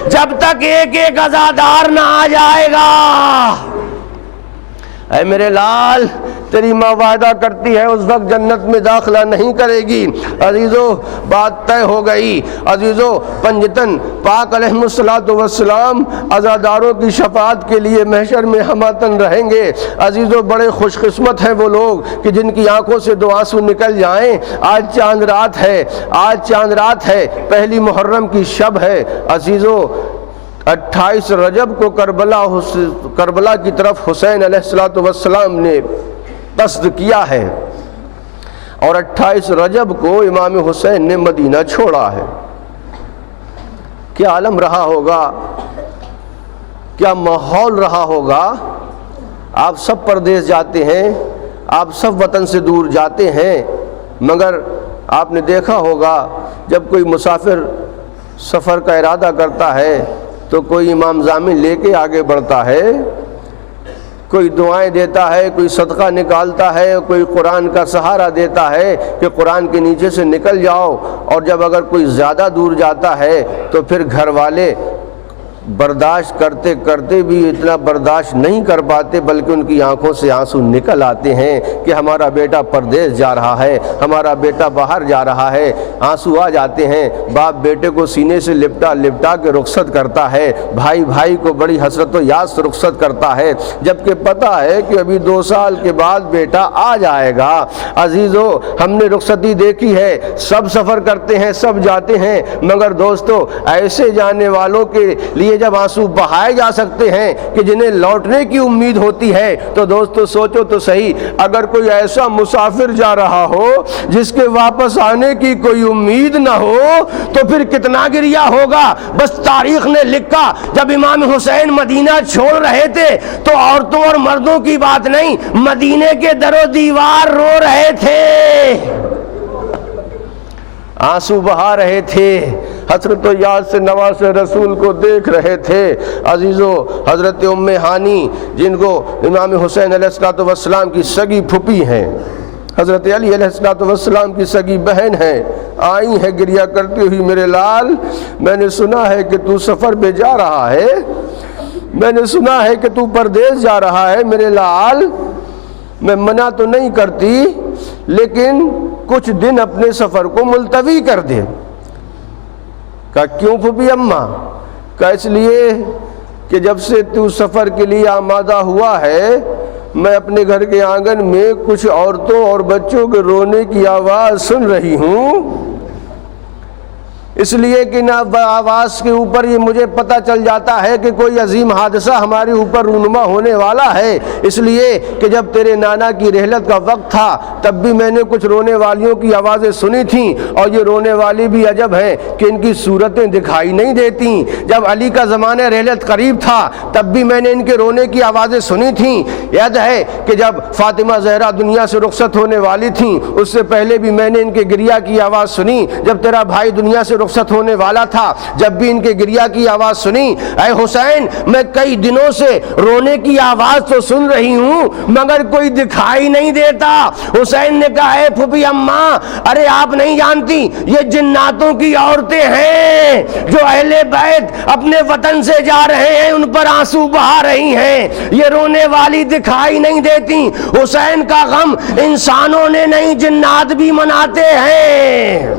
جب تک ایک ایک عزادار نہ آ جائے گا۔ اے میرے لال تیری ماں وعدہ کرتی ہے اس وقت جنت میں داخلہ نہیں کرے گی۔ عزیزو بات طے ہو گئی۔ عزیزو پنجتن پاک علیہ السلام عزاداروں کی شفاعت کے لیے محشر میں ہماتن رہیں گے۔ عزیزو بڑے خوش قسمت ہیں وہ لوگ کہ جن کی آنکھوں سے دو آنسو نکل جائیں۔ آج چاند رات ہے، آج چاند رات ہے، پہلی محرم کی شب ہے۔ عزیزو 28 رجب کو کربلا کی طرف حسین علیہ السلام نے قصد کیا ہے، اور 28 رجب کو امام حسین نے مدینہ چھوڑا ہے۔ کیا عالم رہا ہوگا، کیا ماحول رہا ہوگا؟ آپ سب پردیس جاتے ہیں، آپ سب وطن سے دور جاتے ہیں، مگر آپ نے دیکھا ہوگا جب کوئی مسافر سفر کا ارادہ کرتا ہے تو کوئی امام ضامن لے کے آگے بڑھتا ہے، کوئی دعائیں دیتا ہے، کوئی صدقہ نکالتا ہے، کوئی قرآن کا سہارا دیتا ہے کہ قرآن کے نیچے سے نکل جاؤ، اور جب اگر کوئی زیادہ دور جاتا ہے تو پھر گھر والے برداشت کرتے کرتے بھی اتنا برداشت نہیں کر پاتے، بلکہ ان کی آنکھوں سے آنسو نکل آتے ہیں کہ ہمارا بیٹا پردیس جا رہا ہے، ہمارا بیٹا باہر جا رہا ہے۔ آنسو آ جاتے ہیں، باپ بیٹے کو سینے سے لپٹا لپٹا کے رخصت کرتا ہے، بھائی بھائی کو بڑی حسرت و یاد سے رخصت کرتا ہے، جبکہ پتہ ہے کہ ابھی 2 سال کے بعد بیٹا آ جائے گا۔ عزیزو، ہم نے رخصتی دیکھی ہے، سب سفر کرتے ہیں، سب جاتے ہیں، مگر دوستو ایسے جانے والوں کے لیے جب آنسو بہائے جا سکتے ہیں کہ جنہیں لوٹنے کی امید ہوتی ہے، تو دوستو سوچو تو صحیح، اگر کوئی ایسا مسافر جا رہا ہو جس کے واپس آنے کی کوئی امید نہ ہو تو پھر کتنا گریہ ہوگا۔ بس تاریخ نے لکھا جب امام حسین مدینہ چھوڑ رہے تھے تو عورتوں اور مردوں کی بات نہیں، مدینے کے در و دیوار رو رہے تھے، آنسو بہا رہے تھے، حسرت و یاد سے نواز رسول کو دیکھ رہے تھے۔ عزیزو، حضرت ام ہانی جن کو امام حسین علیہ السلام کی سگی پھوپھی ہیں، حضرت علی علیہ السلام کی سگی بہن ہیں، آئی ہیں گریہ کرتی ہوئی، میرے لال میں نے سنا ہے کہ تو سفر پہ جا رہا ہے، میں نے سنا ہے کہ تو پردیس جا رہا ہے، میرے لال میں منع تو نہیں کرتی لیکن کچھ دن اپنے سفر کو ملتوی کر دے۔ کہا کیوں پھوپھی اماں؟ کہا اس لیے کہ جب سے تو سفر کے لیے آمادہ ہوا ہے میں اپنے گھر کے آنگن میں کچھ عورتوں اور بچوں کے رونے کی آواز سن رہی ہوں، اس لیے کہ نہ آواز کے اوپر یہ مجھے پتہ چل جاتا ہے کہ کوئی عظیم حادثہ ہمارے اوپر رونما ہونے والا ہے، اس لیے کہ جب تیرے نانا کی رحلت کا وقت تھا تب بھی میں نے کچھ رونے والیوں کی آوازیں سنی تھیں، اور یہ رونے والی بھی عجب ہیں کہ ان کی صورتیں دکھائی نہیں دیتی۔ جب علی کا زمانہ رحلت قریب تھا تب بھی میں نے ان کے رونے کی آوازیں سنی تھیں۔ یاد ہے کہ جب فاطمہ زہرا دنیا سے رخصت ہونے والی تھیں اس سے پہلے بھی میں نے ان کے گریہ کی آواز سنی، جب تیرا بھائی دنیا سے رخصت ہونے والا تھا جب بھی ان کے گریہ کی آواز سنی۔ اے حسین، میں کئی دنوں سے رونے کی آواز تو سن رہی ہوں مگر کوئی دکھائی نہیں دیتا۔ حسین نے کہا اے پھوپھی اماں، ارے آپ نہیں جانتی یہ جناتوں کی عورتیں ہیں جو اہل بیت اپنے وطن سے جا رہے ہیں، ان پر آنسو بہا رہی ہیں، یہ رونے والی دکھائی نہیں دیتی۔ حسین کا غم انسانوں نے نہیں جنات بھی مناتے ہیں،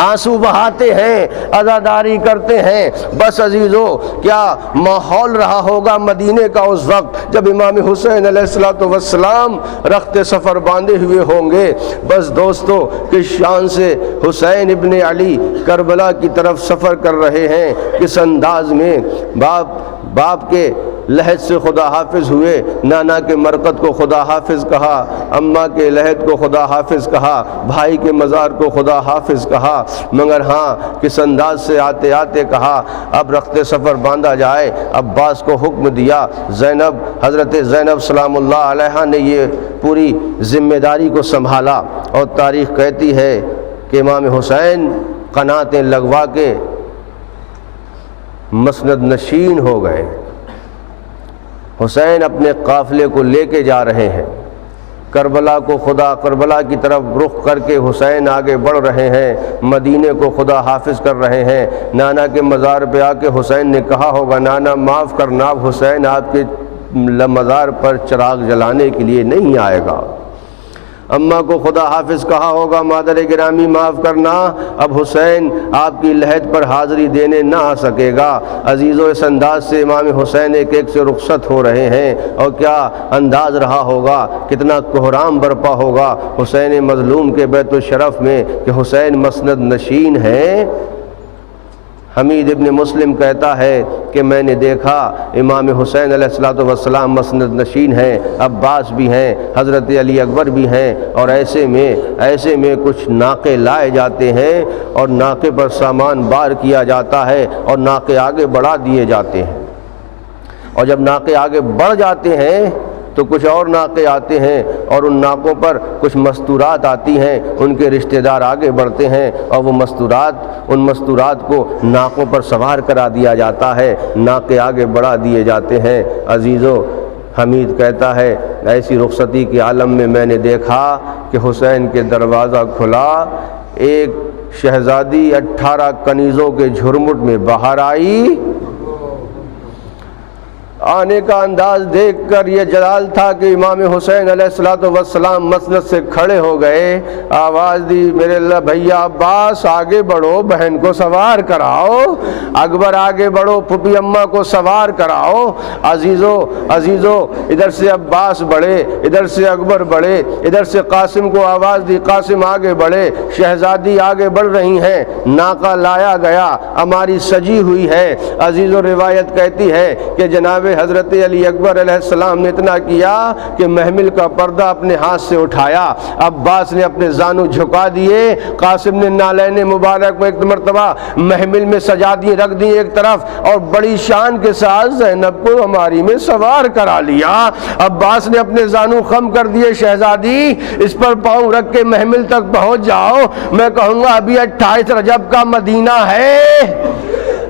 آنسو بہاتے ہیں، عزاداری کرتے ہیں۔ بس عزیزو، کیا ماحول رہا ہوگا مدینے کا اس وقت جب امام حسین علیہ السلام رخت سفر باندھے ہوئے ہوں گے۔ بس دوستو، کس شان سے حسین ابن علی کربلا کی طرف سفر کر رہے ہیں، کس انداز میں باپ کے لحد سے خدا حافظ ہوئے، نانا کے مرقد کو خدا حافظ کہا، اماں کے لحد کو خدا حافظ کہا، بھائی کے مزار کو خدا حافظ کہا، مگر ہاں کس انداز سے آتے آتے کہا اب رخت سفر باندھا جائے۔ عباس کو حکم دیا، حضرت زینب سلام اللہ علیہا نے یہ پوری ذمہ داری کو سنبھالا، اور تاریخ کہتی ہے کہ امام حسین قناتیں لگوا کے مسند نشین ہو گئے۔ حسین اپنے قافلے کو لے کے جا رہے ہیں، کربلا کی طرف رخ کر کے حسین آگے بڑھ رہے ہیں، مدینے کو خدا حافظ کر رہے ہیں۔ نانا کے مزار پہ آ کے حسین نے کہا ہوگا نانا معاف کرنا، اب حسین آپ کے مزار پر چراغ جلانے کے لیے نہیں آئے گا۔ اماں کو خدا حافظ کہا ہوگا مادر گرامی معاف کرنا، اب حسین آپ کی لحد پر حاضری دینے نہ آ سکے گا۔ عزیزو، اس انداز سے امام حسین ایک ایک سے رخصت ہو رہے ہیں، اور کیا انداز رہا ہوگا، کتنا کوہرام برپا ہوگا حسین مظلوم کے بیت الشرف میں کہ حسین مسند نشین ہیں۔ حمید ابن مسلم کہتا ہے کہ میں نے دیکھا امام حسین علیہ السلام مسند نشین ہیں، عباس بھی ہیں، حضرت علی اکبر بھی ہیں، اور ایسے میں کچھ ناقے لائے جاتے ہیں اور ناقے پر سامان بار کیا جاتا ہے اور ناقے آگے بڑھا دیے جاتے ہیں، اور جب ناقے آگے بڑھ جاتے ہیں تو کچھ اور ناقے آتے ہیں اور ان ناقوں پر کچھ مستورات آتی ہیں، ان کے رشتہ دار آگے بڑھتے ہیں اور وہ ان مستورات کو ناقوں پر سوار کرا دیا جاتا ہے، ناقے آگے بڑھا دیے جاتے ہیں۔ عزیزو، حمید کہتا ہے ایسی رخصتی کے عالم میں نے دیکھا کہ حسین کے دروازہ کھلا، ایک شہزادی 18 کنیزوں کے جھرمٹ میں باہر آئی، آنے کا انداز دیکھ کر یہ جلال تھا کہ امام حسین علیہ الصلوۃ والسلام مسند سے کھڑے ہو گئے، آواز دی میرے اللہ بھیا عباس آگے بڑھو، بہن کو سوار کراؤ، اکبر آگے بڑھو، پھپھی اماں کو سوار کراؤ، عزیزو ادھر سے عباس بڑھے، ادھر سے اکبر بڑھے، ادھر سے قاسم کو آواز دی قاسم آگے بڑھے، شہزادی آگے بڑھ رہی ہیں، ناقہ لایا گیا، ہماری سجی ہوئی ہے۔ عزیزو روایت کہتی ہے کہ جناب حضرت علی اکبر علیہ السلام نے اتنا کیا کہ محمل کا پردہ اپنے ہاتھ سے اٹھایا، عباس نے اپنے زانو جھکا دیے، قاسم نے نالین مبارک کو ایک مرتبہ محمل میں سجا دی رکھ دی ایک طرف، اور بڑی شان کے ساتھ زینب کو ہماری میں سوار کرا لیا۔ عباس نے اپنے زانو خم کر دیے، شہزادی اس پر پاؤں رکھ کے محمل تک پہنچ جاؤ، میں کہوں گا ابھی 28 رجب کا مدینہ ہے۔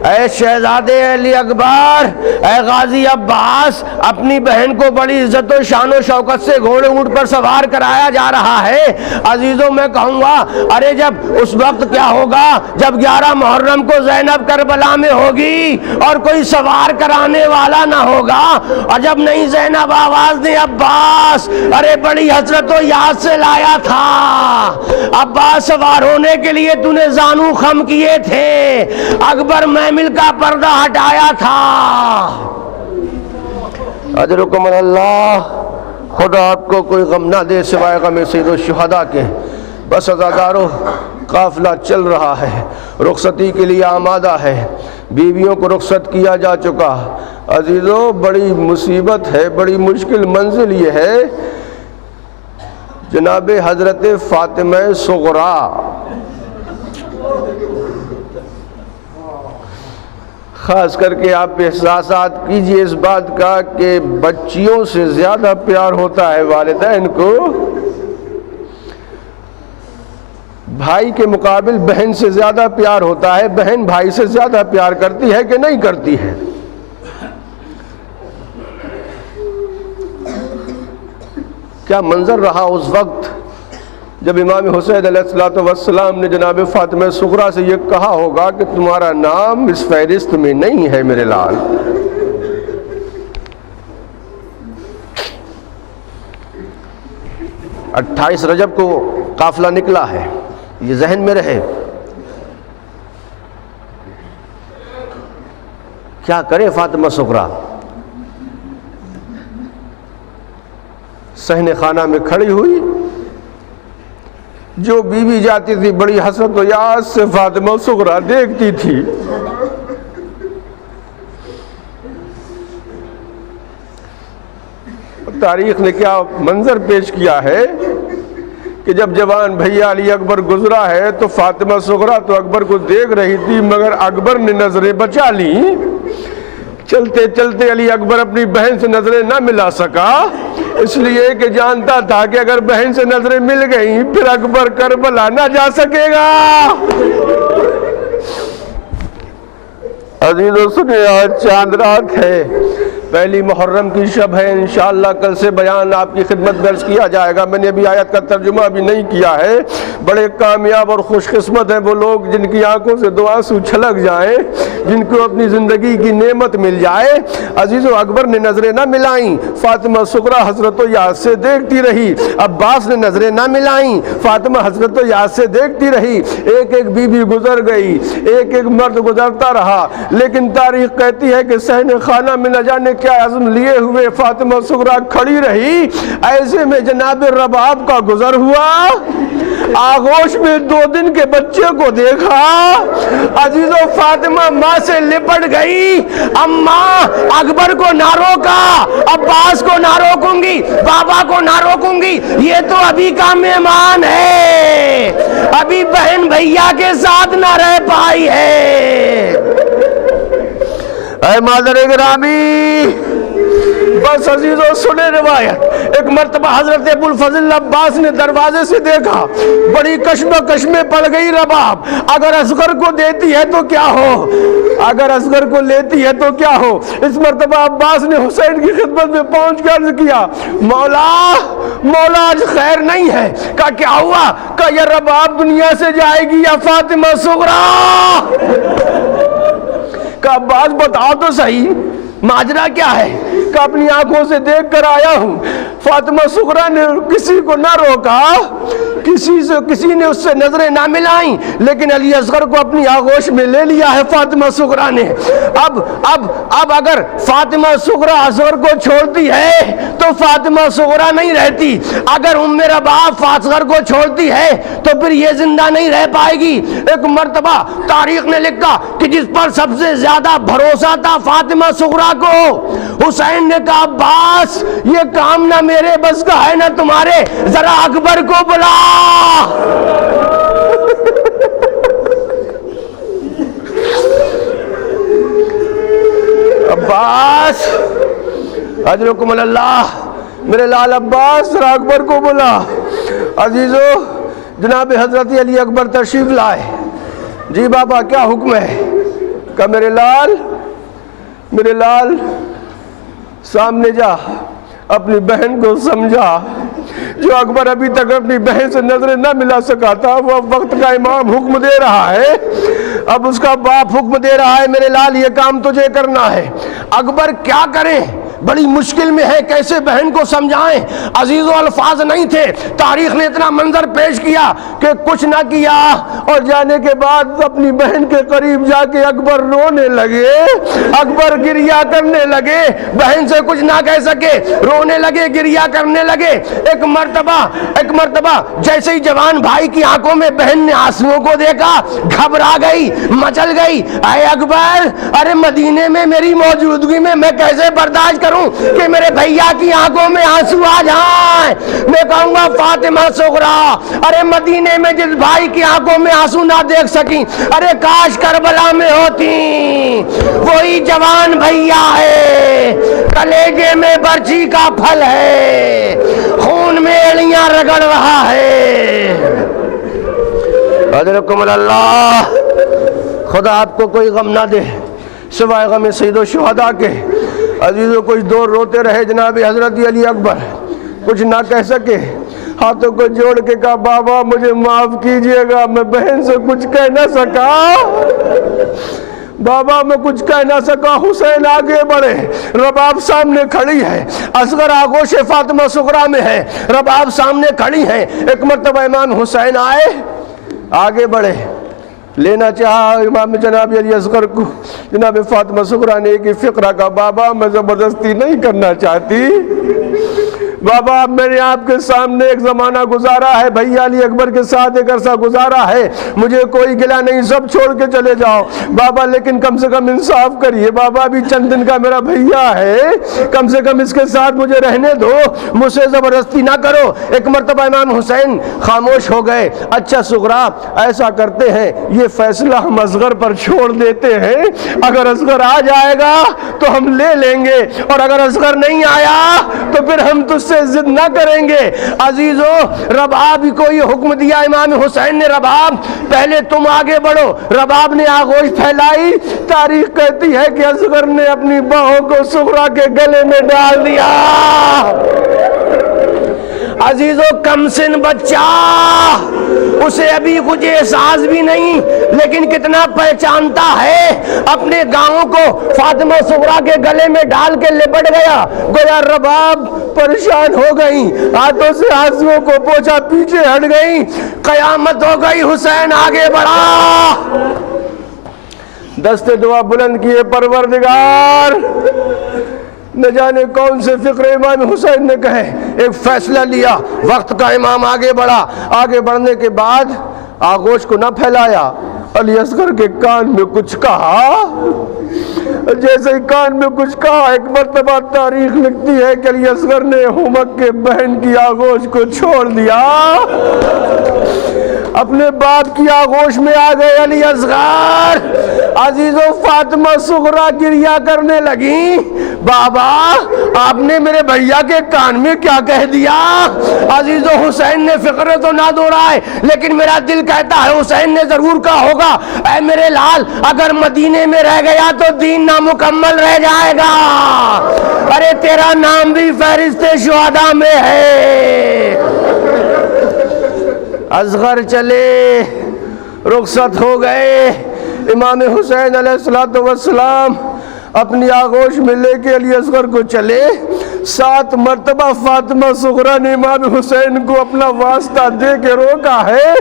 اے شہزادے علی اکبر، اے غازی عباس، اپنی بہن کو بڑی عزت و شان و شوکت سے گھوڑے اونٹ پر سوار کرایا جا رہا ہے۔ عزیزوں میں کہوں گا ارے جب اس وقت کیا ہوگا جب 11 محرم کو زینب کربلا میں ہوگی اور کوئی سوار کرانے والا نہ ہوگا، اور جب نہیں زینب آواز دے عباس، ارے بڑی حسرت و یاد سے لایا تھا عباس، سوار ہونے کے لیے تو نے زانو خم کیے تھے، اکبر محمل کا پردہ ہٹایا تھا۔ اجرکم اللہ، خدا آپ کو کوئی غم نہ دے سوائے غم سید الشہداء کے۔ بس عزادارو، قافلہ چل رہا ہے، رخصتی کے لیے آمادہ ہے، بیویوں کو رخصت کیا جا چکا۔ عزیزو بڑی مصیبت ہے، بڑی مشکل منزل یہ ہے، جناب حضرت فاطمہ صغریٰ خاص کر کے آپ احساسات کیجئے اس بات کا کہ بچیوں سے زیادہ پیار ہوتا ہے والدین کو، بھائی کے مقابل بہن سے زیادہ پیار ہوتا ہے، بہن بھائی سے زیادہ پیار کرتی ہے کہ نہیں کرتی ہے؟ کیا منظر رہا اس وقت جب امام حسین علیہ السلام نے جناب فاطمہ صغریٰ سے یہ کہا ہوگا کہ تمہارا نام اس فہرست میں نہیں ہے میرے لال۔ 28 رجب کو قافلہ نکلا ہے، یہ ذہن میں رہے۔ کیا کرے فاطمہ صغریٰ؟ صحن خانہ میں کھڑی ہوئی، جو بیوی جاتی تھی بڑی حسرت و یاد سے فاطمہ صغریٰ دیکھتی تھی۔ تاریخ نے کیا منظر پیش کیا ہے کہ جب جوان بھیا علی اکبر گزرا ہے تو فاطمہ صغریٰ تو اکبر کو دیکھ رہی تھی، مگر اکبر نے نظریں بچا لی۔ چلتے چلتے علی اکبر اپنی بہن سے نظریں نہ ملا سکا، اس لیے کہ جانتا تھا کہ اگر بہن سے نظریں مل گئیں پھر اکبر کربلا نہ جا سکے گا۔ عزیزو سنیں، آج چاند رات ہے، پہلی محرم کی شب ہے، انشاءاللہ کل سے بیان آپ کی خدمت میں عرض کیا جائے گا۔ میں نے ابھی آیت کا ترجمہ بھی نہیں کیا ہے۔ بڑے کامیاب اور خوش قسمت ہیں وہ لوگ جن کی آنکھوں سے دو آنسو چھلک جائیں، جن کو اپنی زندگی کی نعمت مل جائے۔ عزیزو اکبر نے نظریں نہ ملائیں، فاطمہ صغریٰ حسرت و یاد سے دیکھتی رہی۔ عباس نے نظریں نہ ملائیں، فاطمہ حسرت و یاد سے دیکھتی رہی۔ ایک ایک بیوی گزر گئی، ایک ایک مرد گزرتا رہا، لیکن تاریخ کہتی ہے کہ صحن خانہ میں نہ جانے کیا عزم لیے ہوئے فاطمہ صغریٰ کھڑی رہی۔ ایسے میں جناب رباب کا گزر ہوا، آغوش میں 2 دن کے بچے کو دیکھا۔ عزیزو فاطمہ ماں سے لپٹ گئی، اماں اکبر کو نہ روکا، عباس کو نہ روکوں گی، بابا کو نہ روکوں گی، یہ تو ابھی کا مہمان ہے، ابھی بہن بھیا کے ساتھ نہ رہ پائی ہے۔ اے مادر گرامی، بس عزیزو سنے روایت، ایک مرتبہ حضرت ابو الفضل عباس نے دروازے سے دیکھا، بڑی کشمکش میں پڑ گئی رباب، اگر اصغر کو دیتی ہے تو کیا ہو، اگر اصغر کو لیتی ہے تو کیا ہو۔ اس مرتبہ عباس نے حسین کی خدمت میں پہنچ کر عرض کیا، مولا آج خیر نہیں ہے۔ کہا کیا ہوا؟ کہا یہ رباب دنیا سے جائے گی یا فاطمہ صغریٰ؟ کہ عباس بتا تو صحیح، ماجرا کیا ہے کہ اپنی آنکھوں سے دیکھ کر آیا ہوں. فاطمہ صغریٰ نے کسی کو نہ روکا, کسی نے اس سے نظریں نہ ملائیں, لیکن علی اصغر کو اپنی آغوش میں لے لیا ہے فاطمہ صغریٰ نے. اب اگر فاطمہ صغریٰ اصغر کو چھوڑتی ہے تو فاطمہ صغریٰ نہیں رہتی. اگر ام رباب اصغر کو چھوڑتی ہے تو پھر یہ زندہ نہیں رہ پائے گی. ایک مرتبہ تاریخ نے لکھا کہ جس پر سب سے زیادہ بھروسہ تھا فاطمہ صغریٰ کو, حسین نے کہا عباس یہ کام نہ میرے بس کا ہے نہ تمہارے, ذرا اکبر کو بلا. عباس اجرکم اللہ, میرے لال عباس ذرا اکبر کو بلا. عزیزو جناب حضرت علی اکبر تشریف لائے. جی بابا کیا حکم ہے؟ کہ میرے لال سامنے جا, اپنی بہن کو سمجھا. جو اکبر ابھی تک اپنی بہن سے نظریں نہ ملا سکا تھا, وہ وقت کا امام حکم دے رہا ہے, اب اس کا باپ حکم دے رہا ہے میرے لال یہ کام تجھے کرنا ہے. اکبر کیا کریں, بڑی مشکل میں ہے, کیسے بہن کو سمجھائیں. عزیزو الفاظ نہیں تھے. تاریخ نے اتنا منظر پیش کیا کہ کچھ نہ کیا, اور جانے کے بعد اپنی بہن کے قریب جا کے اکبر رونے لگے, اکبر گریہ کرنے لگے, بہن سے کچھ نہ کہہ سکے, رونے لگے, گریہ کرنے لگے. ایک مرتبہ جیسے ہی جوان بھائی کی آنکھوں میں بہن نے آنسوؤں کو دیکھا, گھبرا گئی, مچل گئی. اے اکبر, ارے مدینے میں میری موجودگی میں میں کیسے برداشت کروں کہ میرے بھیا کی آنکھوں میں آنسو آ جائیں. میں کہوں گا فاطمہ صغریٰ, ارے مدینے میں جس بھائی کی آنکھوں میں آنسو نہ دیکھ سکیں, ارے کاش کربلا میں ہوتی. وہی جوان بھیا ہے, کلیجے میں برچی کا پھل ہے, خون میں ایڑیاں رگڑ رہا ہے. حضرکم اللہ, خدا آپ کو کوئی غم نہ دے سوائے غم سید الشہداء کے. عزیزوں کچھ دور روتے رہے. جناب حضرت علی اکبر کچھ نہ کہہ سکے, ہاتھوں کو جوڑ کے کہا بابا مجھے معاف کیجئے گا, میں بہن سے کچھ کہہ نہ سکا, بابا میں کچھ کہہ نہ سکا. حسین آگے بڑھے, رباب سامنے کھڑی ہے, اصغر آغوش فاطمہ صغریٰ میں ہے, رباب سامنے کھڑی ہیں. ایک مرتبہ امام حسین آئے, آگے بڑھے, لینا چاہا امام جناب علی اصغر کو. جناب فاطمہ صغریٰ نے ایک ہی فقرہ کا, بابا میں زبردستی نہیں کرنا چاہتی, بابا اب میں نے آپ کے سامنے ایک زمانہ گزارا ہے, بھیا علی اکبر کے ساتھ ایک عرصہ گزارا ہے, مجھے کوئی گلہ نہیں, سب چھوڑ کے چلے جاؤ بابا, لیکن کم سے کم انصاف کریے بابا, ابھی چند دن کا میرا بھیا ہے, کم سے کم اس کے ساتھ مجھے رہنے دو, مجھ سے زبردستی نہ کرو. ایک مرتبہ امام حسین خاموش ہو گئے. اچھا صغریٰ ایسا کرتے ہیں, یہ فیصلہ ہم اصغر پر چھوڑ دیتے ہیں, اگر اصغر آ جائے گا تو ہم لے لیں گے, اور اگر اصغر نہیں آیا تو پھر ہم تجھ سے ضد نہ کریں گے. عزیزو رباب کو یہ حکم دیا امام حسین نے, رباب پہلے تم آگے بڑھو. رباب نے آغوش پھیلائی. تاریخ کہتی ہے کہ اصغر نے اپنی باہوں کو صغریٰ کے گلے میں ڈال دیا. عزیزو کم سن بچہ, اسے ابھی کچھ احساس بھی نہیں, لیکن کتنا پہچانتا ہے اپنے گاؤں کو. فاطمہ صغریٰ کے گلے میں ڈال کے لپٹ گیا. گویا رباب پریشان ہو گئی, ہاتھوں سے آنسوؤں کو پوچھا, پیچھے ہٹ گئی. قیامت ہو گئی. حسین آگے بڑھا, دست دعا بلند کیے, پروردگار نہ جانے کون سے فکر امام حسین نے کہے. ایک فیصلہ لیا, وقت کا امام آگے بڑھا. آگے بڑھنے کے بعد آغوش کو نہ پھیلایا, علی اصغر کے کان میں کچھ کہا. جیسے ہی کان میں کچھ کہا, ایک مرتبہ تاریخ لکھتی ہے کہ علی اصغر نے ہومک کے بہن کی آغوش کو چھوڑ دیا, اپنے باپ کی آغوش میں آ گئے علی اصغر. عزیزو فاطمہ صغریٰ گریہ کرنے لگی, بابا آپ نے میرے بھیا کے کان میں کیا کہہ دیا. عزیزو حسین نے فکر تو نہ دوڑائے, لیکن میرا دل کہتا ہے حسین نے ضرور کہا ہوگا, اے میرے لال اگر مدینے میں رہ گیا تو دین نامکمل رہ جائے گا, ارے تیرا نام بھی فہرست شہداء میں ہے. اصغر چلے, رخصت ہو گئے. امام حسین علیہ السلام اپنی آغوش میں لے کے علی اصغر کو چلے. 7 مرتبہ فاطمہ صغرا نے امام حسین کو اپنا واسطہ دے کے روکا ہے.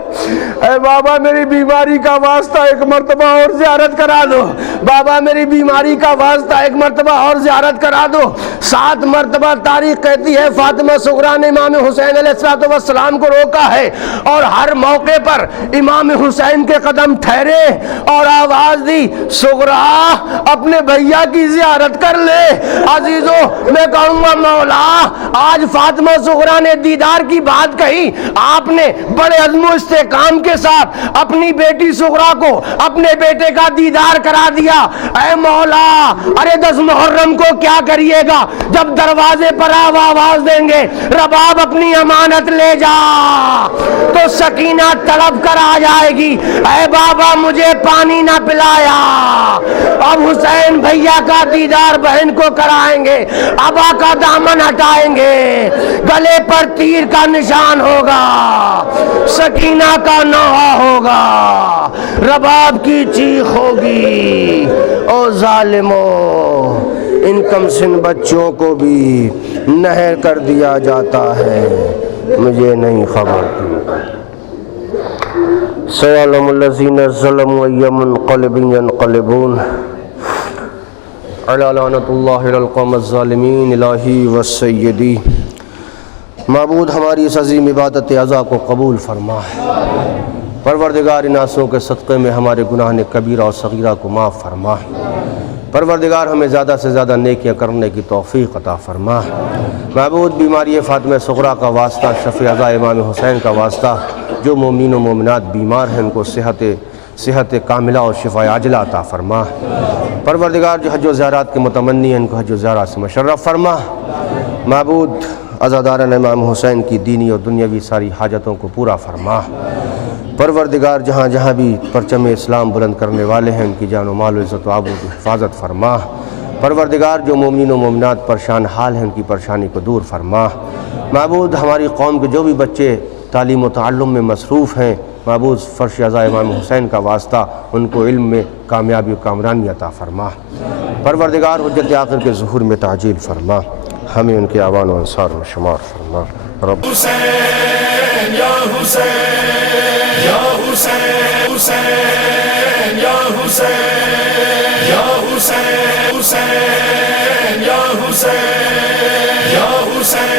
اے بابا میری بیماری کا واسطہ ایک مرتبہ اور زیارت کرا دو. بابا میری بیماری کا واسطہ ایک مرتبہ اور زیارت کرا دو. 7 مرتبہ تاریخ کہتی ہے فاطمہ صغرا نے امام حسین علیہ السلام کو روکا ہے، اور ہر موقع پر امام حسین کے قدم ٹھہرے اور آواز دی صغرا اپنے بھیا کی زیارت کر لے. عزیزو میں کہوں گا مولا آج فاطمہ صغرا نے دیدار کی بات کہی، آپ نے بڑے عزم و استحکام کے ساتھ اپنی بیٹی صغرا کو اپنے بیٹے کا دیدار کرا دیا. اے مولا ارے 10 محرم کو کیا کریے گا جب دروازے پر آپ آواز دیں گے رباب اپنی امانت لے جا تو سکینہ تڑپ کر آ جائے گی. اے بابا مجھے پانی نہ پلایا. اب حسین بھیا کا دیدار بہن کو کرائیں گے، ابا کا دامن ہٹائیں گے، گلے پر تیر کا نشان ہوگا، سکینہ کا نوحہ ہوگا، رباب کی چیخ ہوگی. او ظالمو ان کم سن بچوں کو بھی نہر کر دیا جاتا ہے، مجھے نہیں خبر تھی. سیعلم الذین ظلموا ای منقلب ینقلبون علی لعنۃ اللہ علی القوم الظالمین. الہی و سیدی معبود ہماری اس عظیم عبادت عزا کو قبول فرما. پروردگار ان آنسوں کے صدقے میں ہمارے گناہ کبیرہ اور صغیرہ کو معاف فرما. پروردگار ہمیں زیادہ سے زیادہ نیکیاں کرنے کی توفیق عطا فرما. معبود بیماری فاطمہ صغرا کا واسطہ، شفیع عزا امام حسین کا واسطہ، جو مومنین و مومنات بیمار ہیں ان کو صحت کاملہ اور شفا عاجلہ عطا فرما. پروردگار جو حج و زیارات کے متمنی ہیں ان کو حج و زیارات سے مشرف فرما. معبود عزاداران امام حسین کی دینی اور دنیاوی ساری حاجتوں کو پورا فرما. پروردگار جہاں جہاں بھی پرچم اسلام بلند کرنے والے ہیں ان کی جان و مال و عزت و آبرو کی حفاظت فرما. پروردگار جو مومنین و مومنات پریشان حال ہیں ان کی پریشانی کو دور فرما. معبود ہماری قوم کے جو بھی بچے تعلیم و تعلم میں مصروف ہیں، معبود فرش عزا امام حسین کا واسطہ ان کو علم میں کامیابی و کامرانی عطا فرما. پروردگار حجت آخر کے ظہور میں تعجیل فرما. ہمیں ان کے اعوان و انصار و شمار فرما. رب حسین یا حسین یا حسین حسین یا حسین یا حسین حسین یا حسین یا حسین